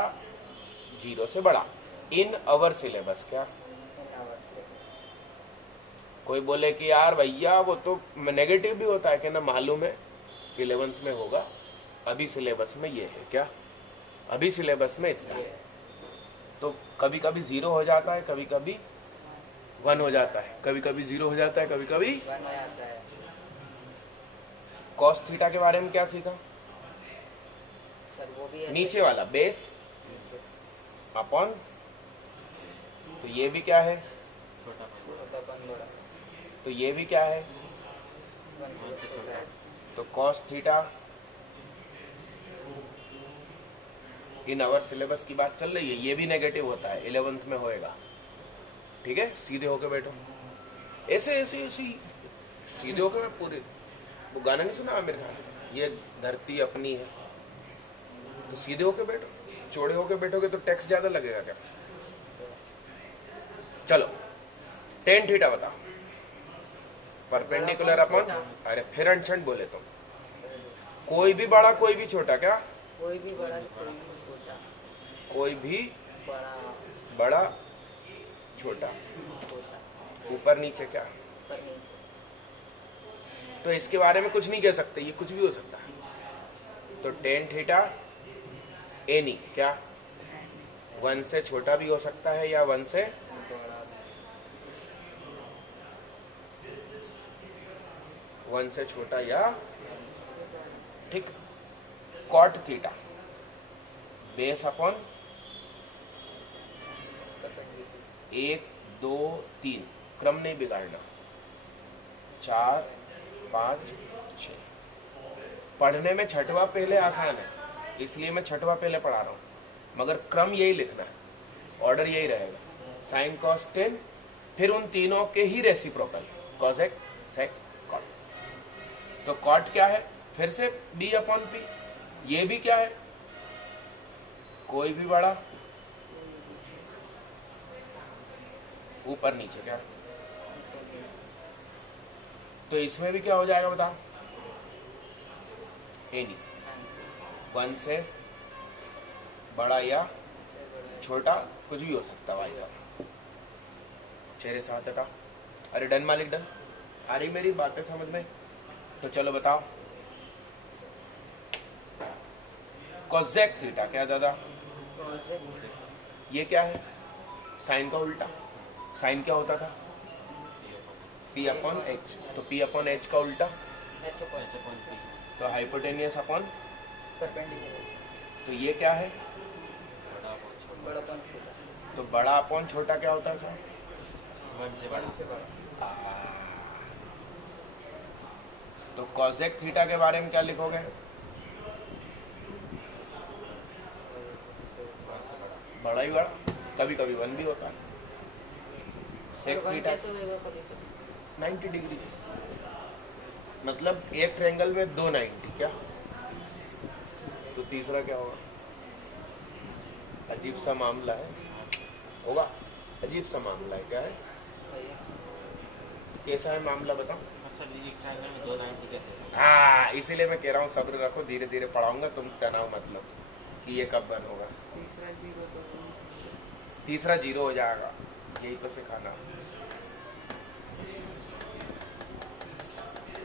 0 से बड़ा इन अवर सिलेबस। क्या, कोई बोले कि यार भैया वो तो नेगेटिव भी होता है, कि ना मालूम है 11th में होगा, अभी सिलेबस में ये है। क्या, अभी सिलेबस में इतना है, तो कभी कभी 0 हो जाता है, कभी कभी 1 हो जाता है, कभी कभी 0 हो जाता है, कभी कभी 1 हो जाता है। कॉस थीटा के बारे में क्या सीखा, सर वो भी ऐसे- नीचे वाला बेस अपॉन, तो ये भी क्या है, छोटा अपन बड़ा, तो ये भी क्या है, 1 से छोटा है। तो cos theta in our syllabus की बात चल रही है, ये भी नेगेटिव होता है, 11th में होएगा। ठीक है, सीधे होके बैठो, ऐसे ऐसे ऐसे सीधे होके, मैं पूरे, वो गाना नहीं सुना आमिर खान, ये धरती अपनी है, तो सीधे होके बैठो। चौड़े होके बैठोगे तो टैक्स ज्यादा लगेगा क्या। चलो टेन थीटा बताओ। परपेंडिकुलर अपॉन, अरे फिर अनशन बोले तुम। कोई भी बड़ा कोई भी छोटा, क्या? कोई भी बड़ा कोई भी छोटा, कोई भी बड़ा बड़ा छोटा, छोटा, ऊपर नीचे, क्या? ऊपर नीचे। तो इसके बारे में कुछ नहीं कह सकते, ये कुछ भी हो सकता है। तो टेन थीटा एनी, क्या? 1 से छोटा भी हो सकता है या 1 से बड़ा 1 से छोटा या, ठीक। कॉट थीटा बेस अपॉन 1 2 3, क्रम नहीं बिगाड़ना, 4 5 6। पढ़ने में छठवा पहले आसान है, इसलिए मैं छठवा पहले पढ़ा रहा हूँ, मगर क्रम यही लिखना है, ऑर्डर यही रहेगा। साइन कॉस टेन, फिर उन तीनों के ही रेसिप्रोकल, कॉसेक सेक कॉट। तो कॉट क्या है? फिर से बी अपॉन पी। ये भी क्या है? कोई भी बड़ा ऊपर नीचे, क्या? तो इसमें भी क्या हो जाएगा बताओ? एनी, 1 से बड़ा या छोटा कुछ भी हो सकता है भाई साहब। 6 7 हटा। अरे डन मालिक डन, आ रही मेरी बातें समझ में? तो चलो बताओ। कोसेक थीटा, क्या दादा? ये क्या है? साइन का उल्टा। साइन क्या होता था? P upon H. तो पी अपॉन एच का उल्टा तो हाइपोटेनियस अपॉन। परपेंडिकुलर। तो ये क्या है? बड़ा अपॉन छोटा, तो बड़ा अपॉन छोटा क्या होता है साहब? 1 से बड़ा। तो कोसेक थीटा के बारे में क्या लिखोगे? बड़ा ही बड़ा, कभी कभी 1 भी होता है। सेक थीटा 90 डिग्री, मतलब एक ट्रायंगल में 2 90, क्या? तो तीसरा क्या होगा? अजीब सा मामला है, होगा अजीब सा मामला है। क्या है? कैसा है मामला बताओ? हाँ, इसीलिए मैं कह रहा हूँ सब्र रखो, धीरे धीरे पढ़ाऊंगा, तुम तनाव मतलब कि ये कब बन होगा। तीसरा जीरो हो जाएगा, यही तो सिखाना,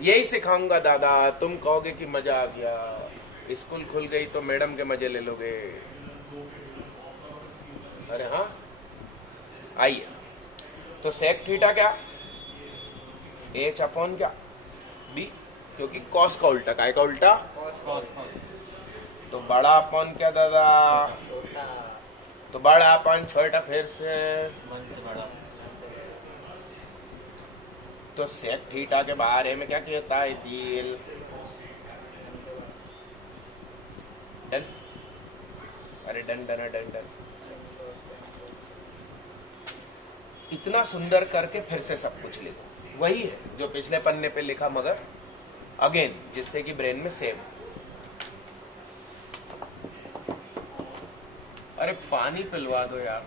यही सिखाऊंगा दादा। तुम कहोगे कि मजा आ गया, स्कूल खुल गई तो मैडम के मजे ले लोगे। अरे हाँ, आइए। तो सेक थीटा क्या? एच अपॉन क्या? बी, क्योंकि कॉस का उल्टा, काय का उल्टा? तो बड़ा अपॉन क्या दादा? छोटा। तो बड़ा अपॉन छोटा, फिर से 1 से बड़ा। तो सेक थीटा के बारे में क्या कहता है दिल? डन, अरे डन डन डन डन। इतना सुंदर करके फिर से सब कुछ लिखो, वही है जो पिछले पन्ने पे लिखा, मगर अगेन, जिससे कि ब्रेन में सेव। अरे पानी पिलवा दो यार।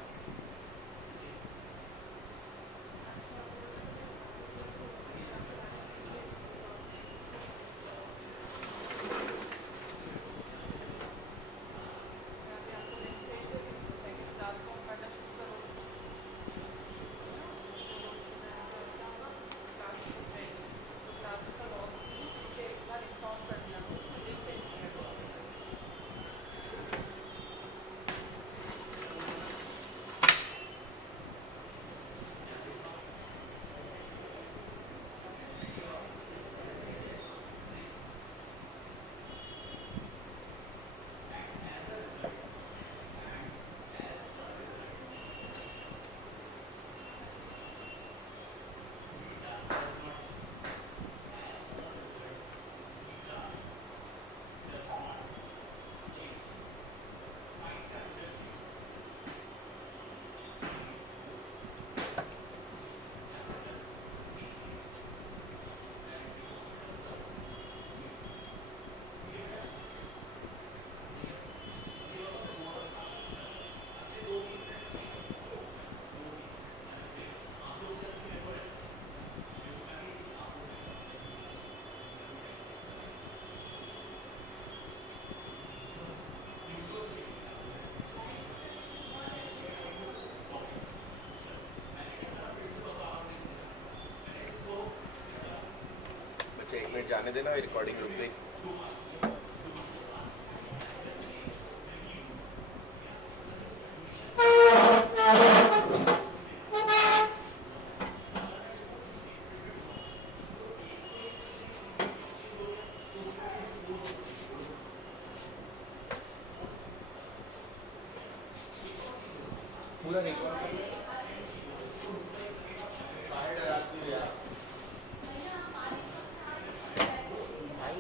अच्छा 1 मिनट जाने देना, रिकॉर्डिंग रुक गई। पूरा रिकॉर्ड बाहर डराती हो यार। भाई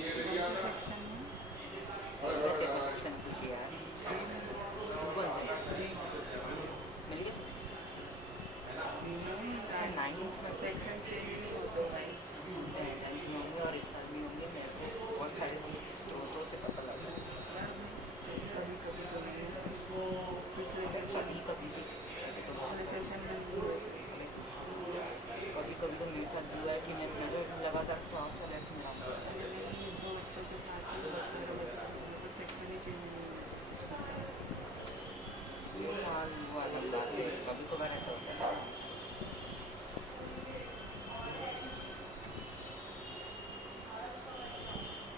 ये करिए ना। सेक्शन पूछिए यार, कौन से मिल गया सर? 9 में सेक्शन चेंज नहीं होता भाई, नहीं होंगे और इस साल भी होंगे। मेरे को बहुत सारे स्रोतों से पता लगा है। कभी कभी तो नहीं होता, वो पिछले कभी कभी भी ऐसे तो पिछले सेशन में भी हुए थे। कभी कभी तो मेरे साथ हुआ है कि मैं तो लगातार 4 साल ऐसे मिला। अरे नहीं, वो बच्चों के साथ ही बस मेरे को सेक्शन ही चेंज नहीं हुआ। 2 साल वो अलग बात है, कभी कभार ऐसा होता है।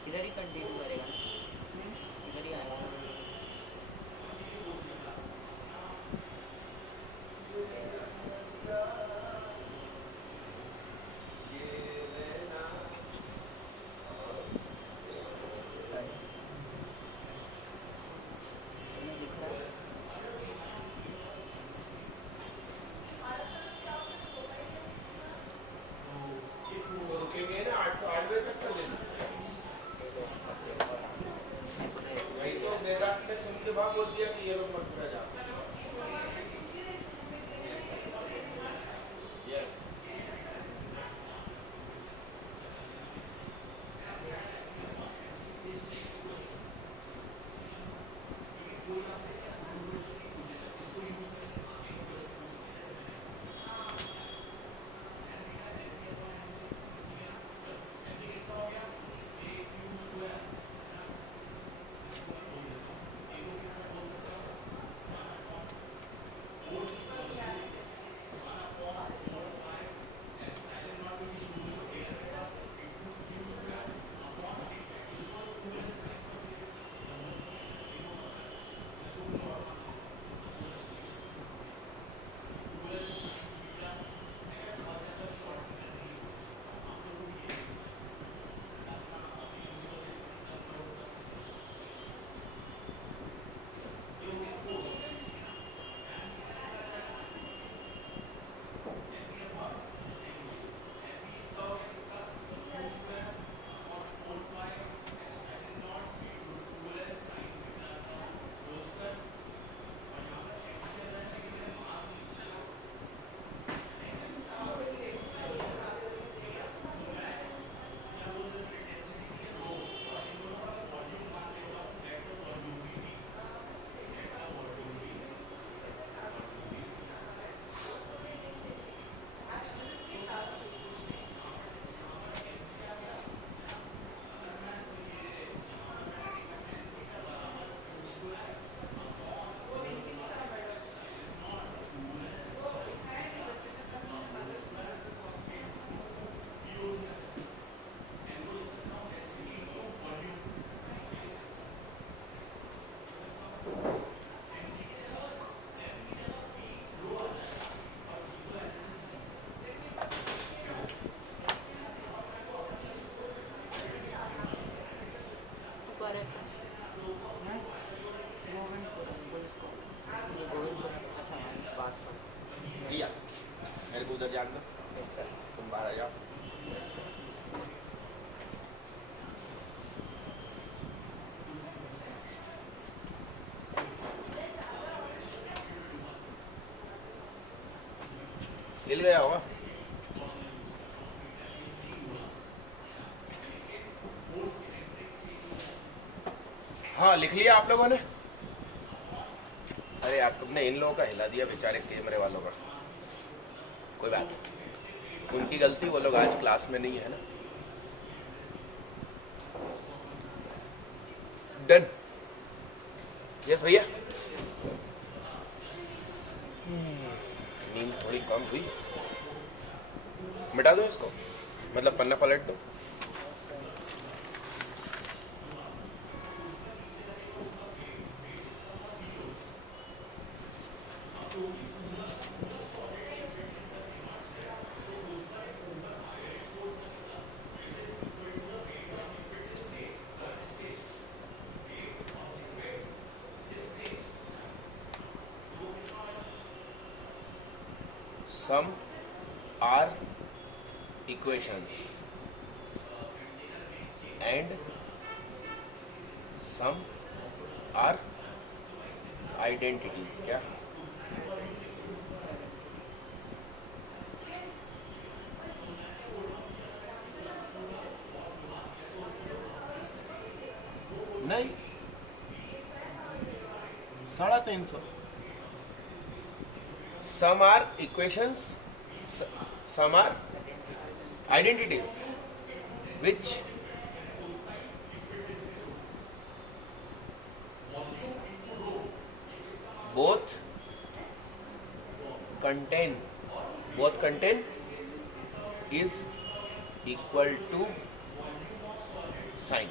इधर ही कंटिन्यू करेगा, इधर ही आएगा। तुम्हें दिख रहा है? रुकेंगे ना 8 बजे तक कर लेना। वही तो वेदांत ने सुन के भाग बोल दिया कि ये लोग मथुरा जा। यस भैया मेरे को उधर जान दो, तुम बाहर आ जाओ। मिल गया होगा। हाँ लिख लिया आप लोगों ने? अरे यार तुमने इन लोगों का हिला दिया, बेचारे कैमरे वालों का। कोई बात नहीं, उनकी गलती, वो लोग आज क्लास में नहीं है ना। डन। यस भैया। नींद थोड़ी कम हुई, मिटा दो इसको, मतलब पन्ना पलट दो। Some are equations and some are identities। क्या? नहीं, 350। Some are equations, some are identities which both contain is equal to sign।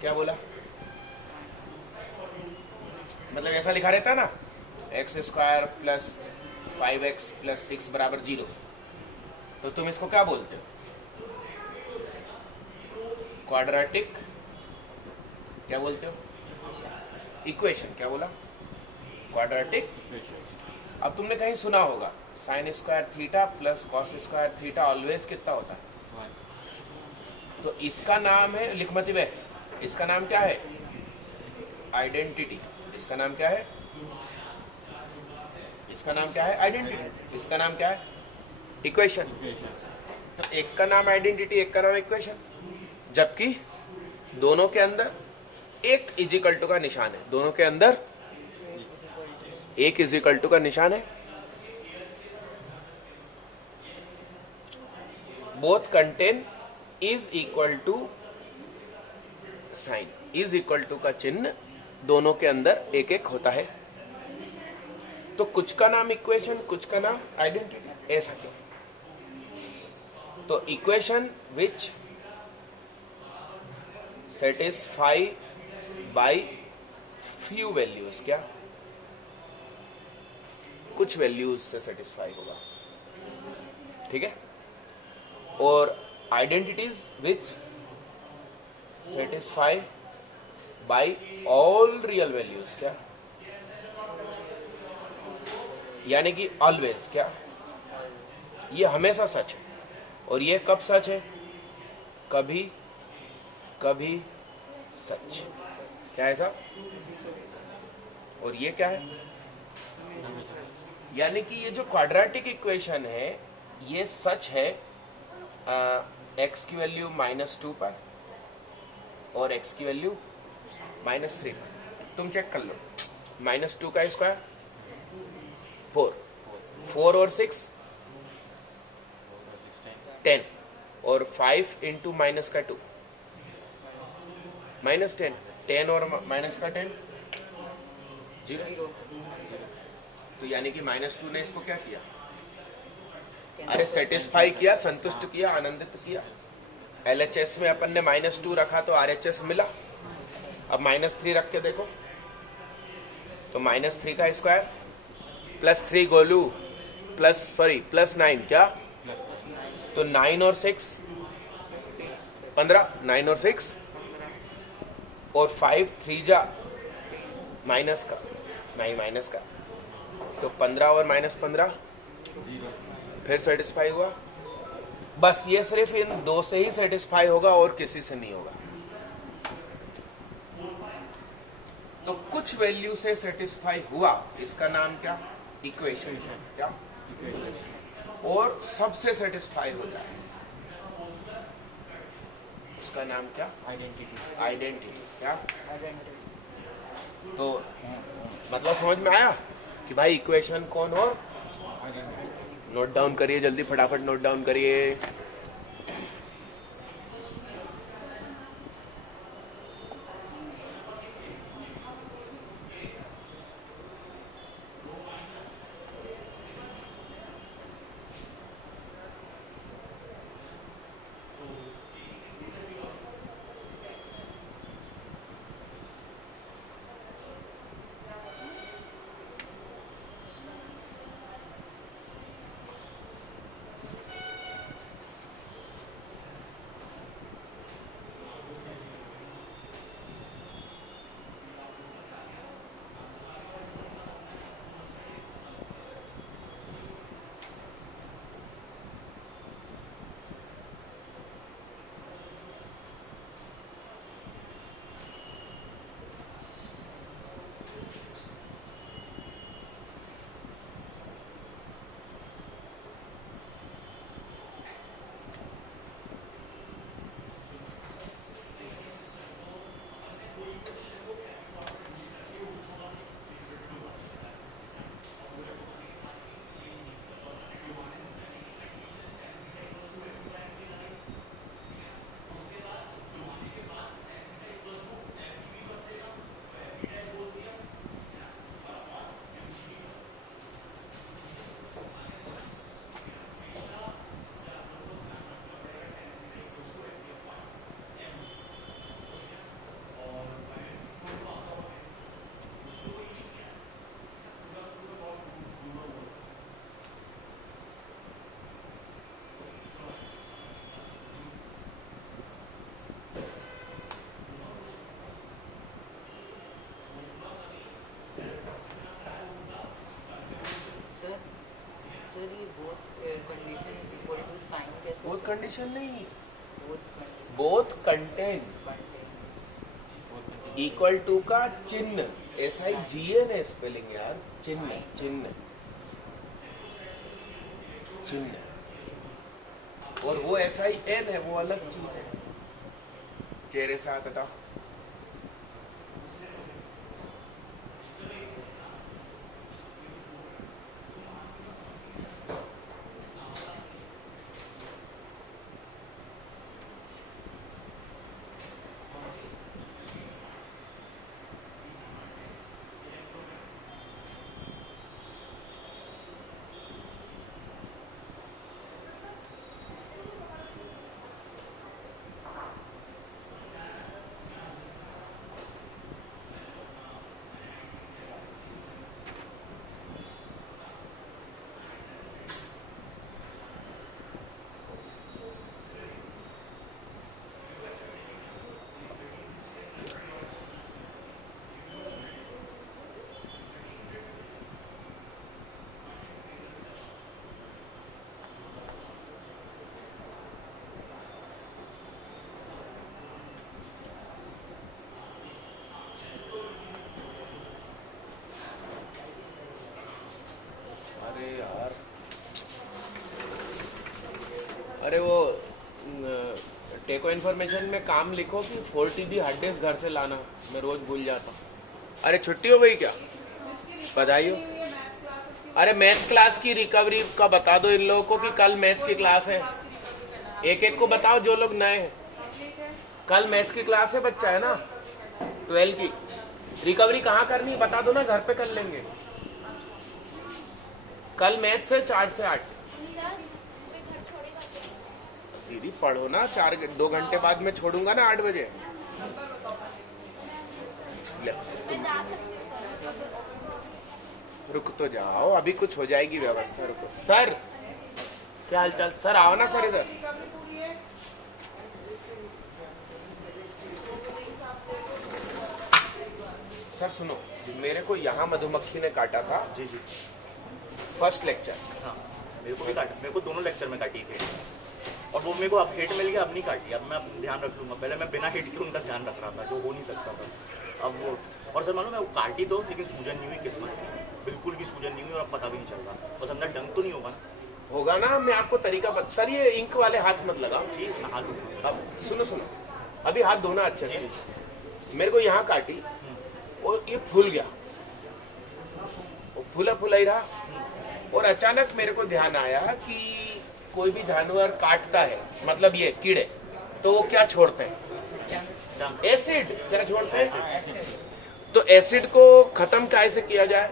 क्या बोला? मतलब ऐसा लिखा रहता है ना, x square plus 5x plus 6 बराबर 0, तो तुम इसको क्या बोलते हो? क्वाड्रेटिक क्या बोलते हो? इक्वेशन। क्या बोला? क्वाड्रेटिक। अब तुमने कहीं सुना होगा sine square theta plus cos square theta always कितना होता है? तो इसका नाम है, लिखमती बे, इसका नाम क्या है? आइडेंटिटी। इसका नाम क्या है? इसका नाम क्या है? आइडेंटिटी। इसका नाम क्या है? इक्वेशन। तो एक का नाम आइडेंटिटी, एक का नाम इक्वेशन, जबकि दोनों के अंदर एक इजिकल टू का निशान है। दोनों के अंदर एक इजिकल टू का निशान है। Both contain is equal to sign. Is equal to का चिन्ह दोनों के अंदर एक एक होता है। तो कुछ का नाम इक्वेशन, कुछ का नाम आइडेंटिटी, ऐसा क्यों? तो equation which satisfy by few values. क्या? कुछ वैल्यूज से सेटिस्फाई होगा, ठीक है। और identities which satisfy by all real values. क्या? यानी कि ऑलवेज। क्या? ये हमेशा सच है। और ये कब सच है? कभी कभी सच। क्या है साहब? और ये क्या है? यानी कि ये जो क्वाड्रेटिक इक्वेशन है ये सच है x की वैल्यू -2 पर और x की वैल्यू -3 पर। तुम चेक कर लो, -2 का स्क्वायर 4 और 6 10 और 5 इंटू माइनस का 2 -10, 10 और माइनस का 10 0। तो यानी कि -2 ने इसको क्या किया? अरे सेटिस्फाई किया, संतुष्ट किया, आनंदित किया। LHS में अपन ने -2 रखा तो RHS मिला। अब -3 रख के देखो तो -3 का स्क्वायर +3 गोलू +9। क्या? तो 9 और 6 15, 9 और 6 और 5 3 जा माइनस का, नहीं माइनस का, तो 15 और -15 फिर सेटिस्फाई हुआ। बस ये सिर्फ इन दो से ही सेटिस्फाई होगा और किसी से नहीं होगा। तो कुछ वैल्यू से सेटिस्फाई हुआ, इसका नाम क्या? इक्वेशन। क्या? और सबसे सेटिस्फाई होता है, उसका नाम क्या? आइडेंटिटी। क्या? तो मतलब समझ में आया कि भाई इक्वेशन कौन हो? नोट डाउन करिए जल्दी, फटाफट नोट डाउन करिए। Generally both condition is equal to sign कैसे बोथ कंडीशन नहीं, both both contain equal to का चिन्ह, SIGN है स्पेलिंग यार, चिन्ह चिन्ह चिन्ह, और वो SIN है, वो अलग चीज है। चेहरे से हाथ हटाओ। अरे यार, अरे वो टेको इन्फॉर्मेशन में काम लिखो कि 4 TB हार्ड डिस्क घर से लाना, मैं रोज भूल जाता हूँ। अरे छुट्टी हो गई क्या? बधाई हो। अरे मैथ्स क्लास की रिकवरी का बता दो इन लोगों को कि कल मैथ्स की क्लास है। एक एक को बताओ जो लोग नए हैं, कल मैथ्स की क्लास है, बच्चा है ना 12 की। रिकवरी कहाँ करनी है बता दो ना, घर पे कर लेंगे। कल मैथ्स है 4 से 8। दीदी पढ़ो ना, 2 घंटे बाद मैं छोड़ूंगा ना 8 बजे। रुक तो जाओ, अभी कुछ हो जाएगी व्यवस्था, रुको। सर क्या हाल चाल? सर आओ ना सर इधर। सर सुनो, मेरे को यहाँ मधुमक्खी ने काटा था। जी जी फर्स्ट लेक्चर। हाँ, मेरे को भी काटा, मेरे को दोनों लेक्चर में काटी थी, और वो मेरे को अब हिट मिल गया, अब नहीं काटी। अब मैं ध्यान रख लूंगा। पहले मैं बिना हिट के उनका ध्यान रख रहा था, जो हो नहीं सकता था। अब वो, और सर मालूम है वो काटी तो, लेकिन सूजन नहीं हुई, किस्मत थी, बिल्कुल भी सूजन नहीं हुई, और अब पता भी नहीं चल रहा। बस अंदर डंक तो नहीं होगा ना? होगा ना, मैं आपको तरीका सर ये इंक वाले हाथ मत लगाओ। ठीक, नहा लूंगा। अब सुनो सुनो, अभी हाथ धोना अच्छे से। मेरे को यहाँ काटी और ये फूल गया, वो फूला फूला ही रहा, और अचानक मेरे को ध्यान आया कि कोई भी जानवर काटता है, मतलब ये कीड़े, तो वो क्या छोड़ते हैं? एसिड। क्या छोड़ते हैं? तो एसिड को खत्म कैसे किया जाए?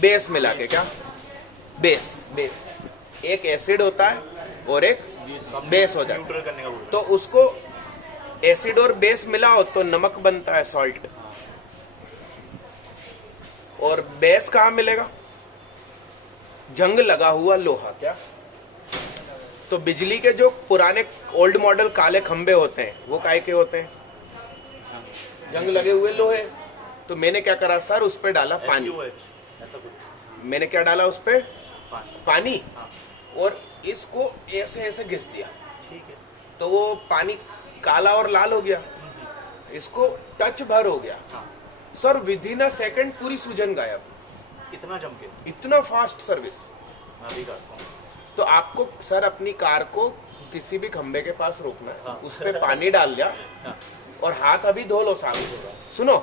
बेस मिला के। क्या बेस? बेस एक एसिड होता है और एक बेस हो जाता है। न्यूट्रल करने का बोल तो उसको एसिड और बेस मिलाओ तो नमक बनता है, सॉल्ट। और बेस कहाँ मिलेगा? जंग लगा हुआ लोहा। क्या? तो बिजली के जो पुराने ओल्ड मॉडल काले खंबे होते हैं वो काहे के होते हैं? जंग लगे हुए लोहे। तो मैंने क्या करा सर, उस पे डाला पानी। ऐसा कुछ मैंने क्या डाला उस पे? पानी। हाँ, और इसको ऐसे ऐसे घिस दिया, ठीक है। तो वो पानी काला और लाल हो गया, इसको टच भर हो गया। हाँ, sir with in a second पूरी सूजन गायब। इतना जम के इतना फास्ट सर्विस। मैं भी करता हूँ। तो आपको सर अपनी कार को किसी भी खंबे के पास रोकना है, हाँ। उस पे पानी डाल दिया हाँ, और हाथ अभी धो लो साबुन। सुनो,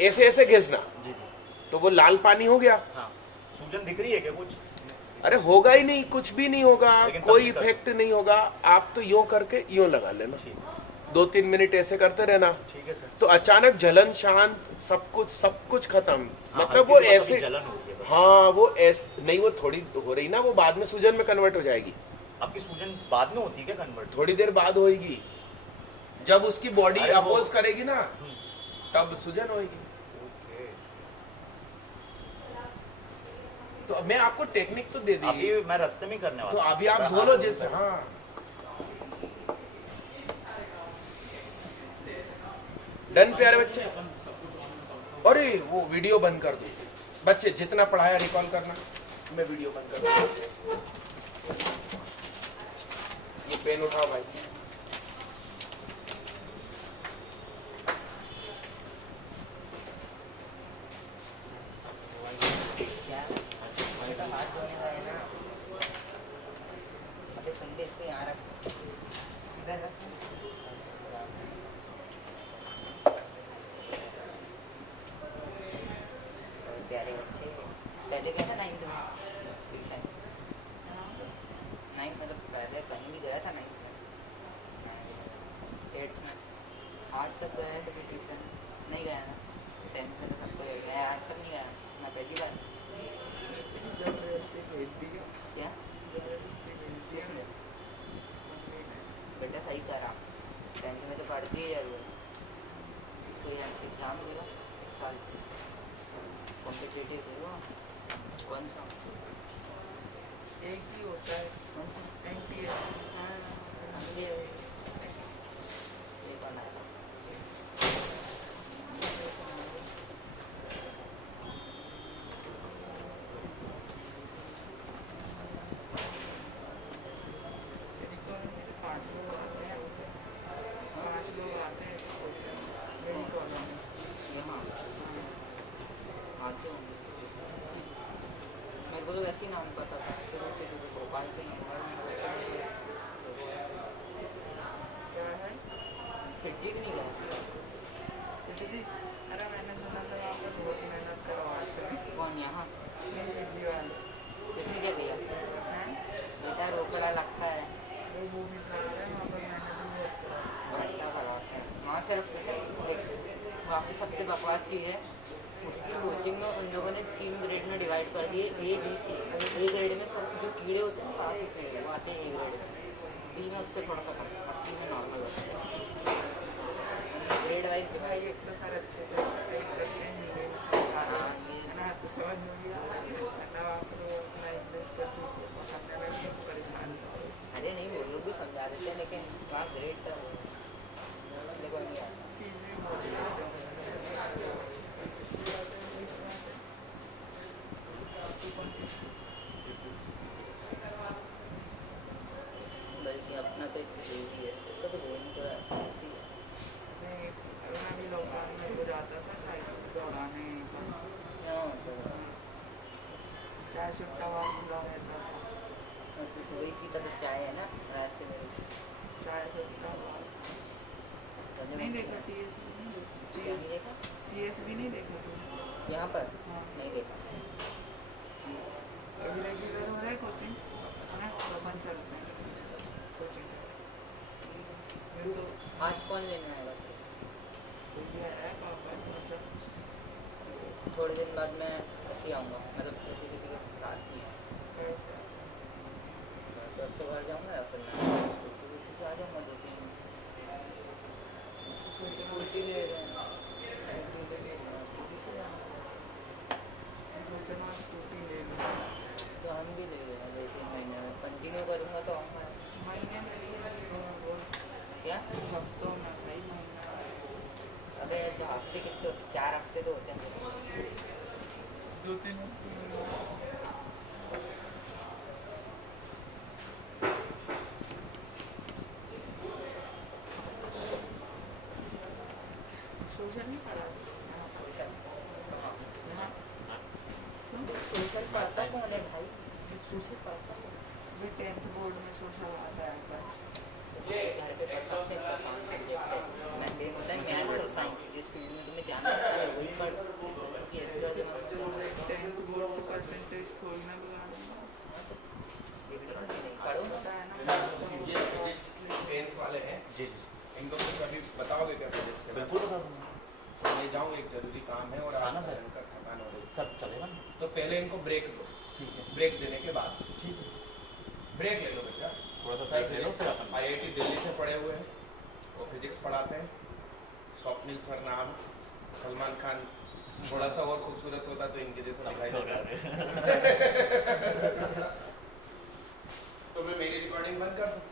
ऐसे ऐसे घिसना, जी जी। तो वो लाल पानी हो गया। हाँ, सूजन दिख रही है क्या कुछ? अरे होगा ही नहीं, कुछ भी नहीं होगा, लेकिन तब कोई भी कर- इफेक्ट नहीं होगा। आप तो यूं करके यूं लगा लेना, ठीक, 2-3 मिनट ऐसे करते रहना, ठीक है सर। तो अचानक जलन शांत, सब कुछ खत्म। हाँ, मतलब वो हल्की सी बस ऐसे, अभी जलन हो रही है बस। हाँ वो ऐसे नहीं, वो थोड़ी हो रही ना, वो बाद में सूजन में कन्वर्ट हो जाएगी। आपकी सूजन बाद में होती है क्या कन्वर्ट? थोड़ी देर बाद होगी, जब उसकी बॉडी अरे वो- अपोज करेगी ना, तब सूजन होगी। ओके। तो मैं आपको टेक्निक तो दे दी, अभी मैं रास्ते में करने तो वाला हूँ। अभी आप मैं धो लो हाथ जैसे। धोऊंगा। हाँ डन प्यारे बच्चे। अरे वो वीडियो बंद कर दो, बच्चे जितना पढ़ाया रिकॉल करना। मैं वीडियो बंद कर दूँ। ये पेन उठाओ भाई। क्या अभी तो हाथ धोने का है ना। अभी सुन के इसको यहाँ रख, इधर रख। बहुत प्यारे बच्चे। पहले क्या था 9th में ट्यूशन, 9th मतलब पहले कहीं भी गया था 9th में, 8th में। आज तक गया है कभी ट्यूशन नहीं गया ना। 10th में तो सबको गया, आज तक नहीं गया मैं पहली बार। जबरदस्ती भेज दिया, क्या जबरदस्ती भेज दिया। किसने? बेटा सही करा, 10th में तो पढ़ती है यार वो। कोई एग्ज़ाम देगा इस साल, कॉम्पिटिटिव देगा। कौन सा? एक ही होता है कौन सा? NTA। हाँ, ये कौन आया? मेरी कॉलोनी में 5 लोग आते हैं, 5 लोग आते हैं मेरी कॉलोनी। यहाँ आते होंगे। मेरे को तो वैसे ही नाम पता था, फिर उसे किसी भोपाल के क्या है फिर जी भी नहीं गया। जी? अरे मैंने सुना था वहाँ पर बहुत मेहनत करवाते हैं। कौन यहाँ? नहीं, दिल्ली वाले किसने क्या किया? हैं, बेटा रोकड़ा लगता है, वो भी करा रहे हैं, वहाँ पर मेहनत भी बहुत करवाते घंटा करवाते हैं वहाँ। सिर्फ देख, वहाँ की सबसे बकवास चीज़ है, उसकी कोचिंग में उन लोगों ने 3 ग्रेड में डिवाइड कर दिए, A B C। A grade में सब जो कीड़े होते हैं काफ़ी कीड़े वो आते हैं A ग्रेड में, B में उससे थोड़ा सा कम और C में नॉर्मल होता है। ग्रेड वाइज हैं। भाई एक तो सर अच्छे से एक्सप्लेन करते हैं हिंदी में समझाते हैं, है ना, तो समझ में भी आता है, वरना वहाँ पर वो अपना इंग्लिश को समझने में भी परेशान होते हैं। अरे नहीं वो लोग भी समझा देते हैं, लेकिन वहाँ ग्रेड का इसलिए कोई नहीं आता। फीस भी बहुत ज़्यादा है। बल्कि अपना तो इससे ही है, इसका तो वो नहीं करा ऐसी है। नहीं, मैं भी लॉकडाउन में हो जाता था साइकिल दौड़ाने पर, हाँ, तो चाय सुट्टा वहाँ खुला रहता था, तो वही पीता तो चाय है ना रास्ते में। चाय सुट्टा नहीं देखा, TSB नहीं क्या नहीं देखा, देखा? CSB नहीं देखा तुम? यहाँ पर हाँ, नहीं देखा। अभी रेगुलर हो रहा है कोचिंग, है ना, तो बंद चलते हैं कोचिंग। मेरे तो आज कौन लेने आएगा? भैया है पापा, मतलब थोड़े दिन बाद मैं ऐसे ही आऊँगा, मतलब ऐसे किसी के साथ नहीं है। कैसे मैं स्वस्थ से घर जाऊँगा या फिर मैं स्कूटी से आ जाऊँगा 2-3 दिन। स्कूटी ले रहे हैं, स्कूटी से जाऊँगा। सोचना स्कूटी ले लो, तो हम भी ले रहे हैं 2-3 महीने में, कंटिन्यू करूँगा तो आऊँगा। महीने में लिए हफ्तों में बोल, क्या? हफ्तों में भाई महीना अबे तो हफ्ते कितने होते? 4 हफ्ते तो होते हैं। 2-3 हफ्ते सोशल नहीं पढ़ा यहाँ, सोशल पढ़ता कौन है भाई? सोशल पढ़ता कौन है? अभी 10th बोर्ड में सोशल आता है पर घर पे पढ़ सकते हैं, आसान सब्जेक्ट है। मैंने होता है मैथ्स और साइंस, जिस फील्ड में तुम्हें जाना है सारे वही पढ़ सकते हैं। 10th बोर्ड की परसेंटेज थोड़ी ना बिगाड़ पढ़ो होता है ना। ये फिजिक्स 10th वाले हैं, जी जी इनको कुछ अभी बताओगे क्या फिजिक्स के बारे बिल्कुल बता दूँगा। में? ले जाऊँ, एक जरूरी काम है और हाँ आज ना सर। भयंकर थकान हो रही है। सब चलेगा ना? तो पहले इनको ब्रेक दो, ठीक है ब्रेक देने के बाद ठीक है, ब्रेक ले लो बच्चा। थोड़ा सा सर ब्रेक ले लो फिर अपन IIT दिल्ली से पढ़े हुए हैं, वो फिजिक्स पढ़ाते हैं। स्वप्निल सर नाम, सलमान खान थोड़ा सा और खूबसूरत होता तो इनके जैसा दिखाई देता। तो मैं मेरी रिकॉर्डिंग बंद कर दूँ?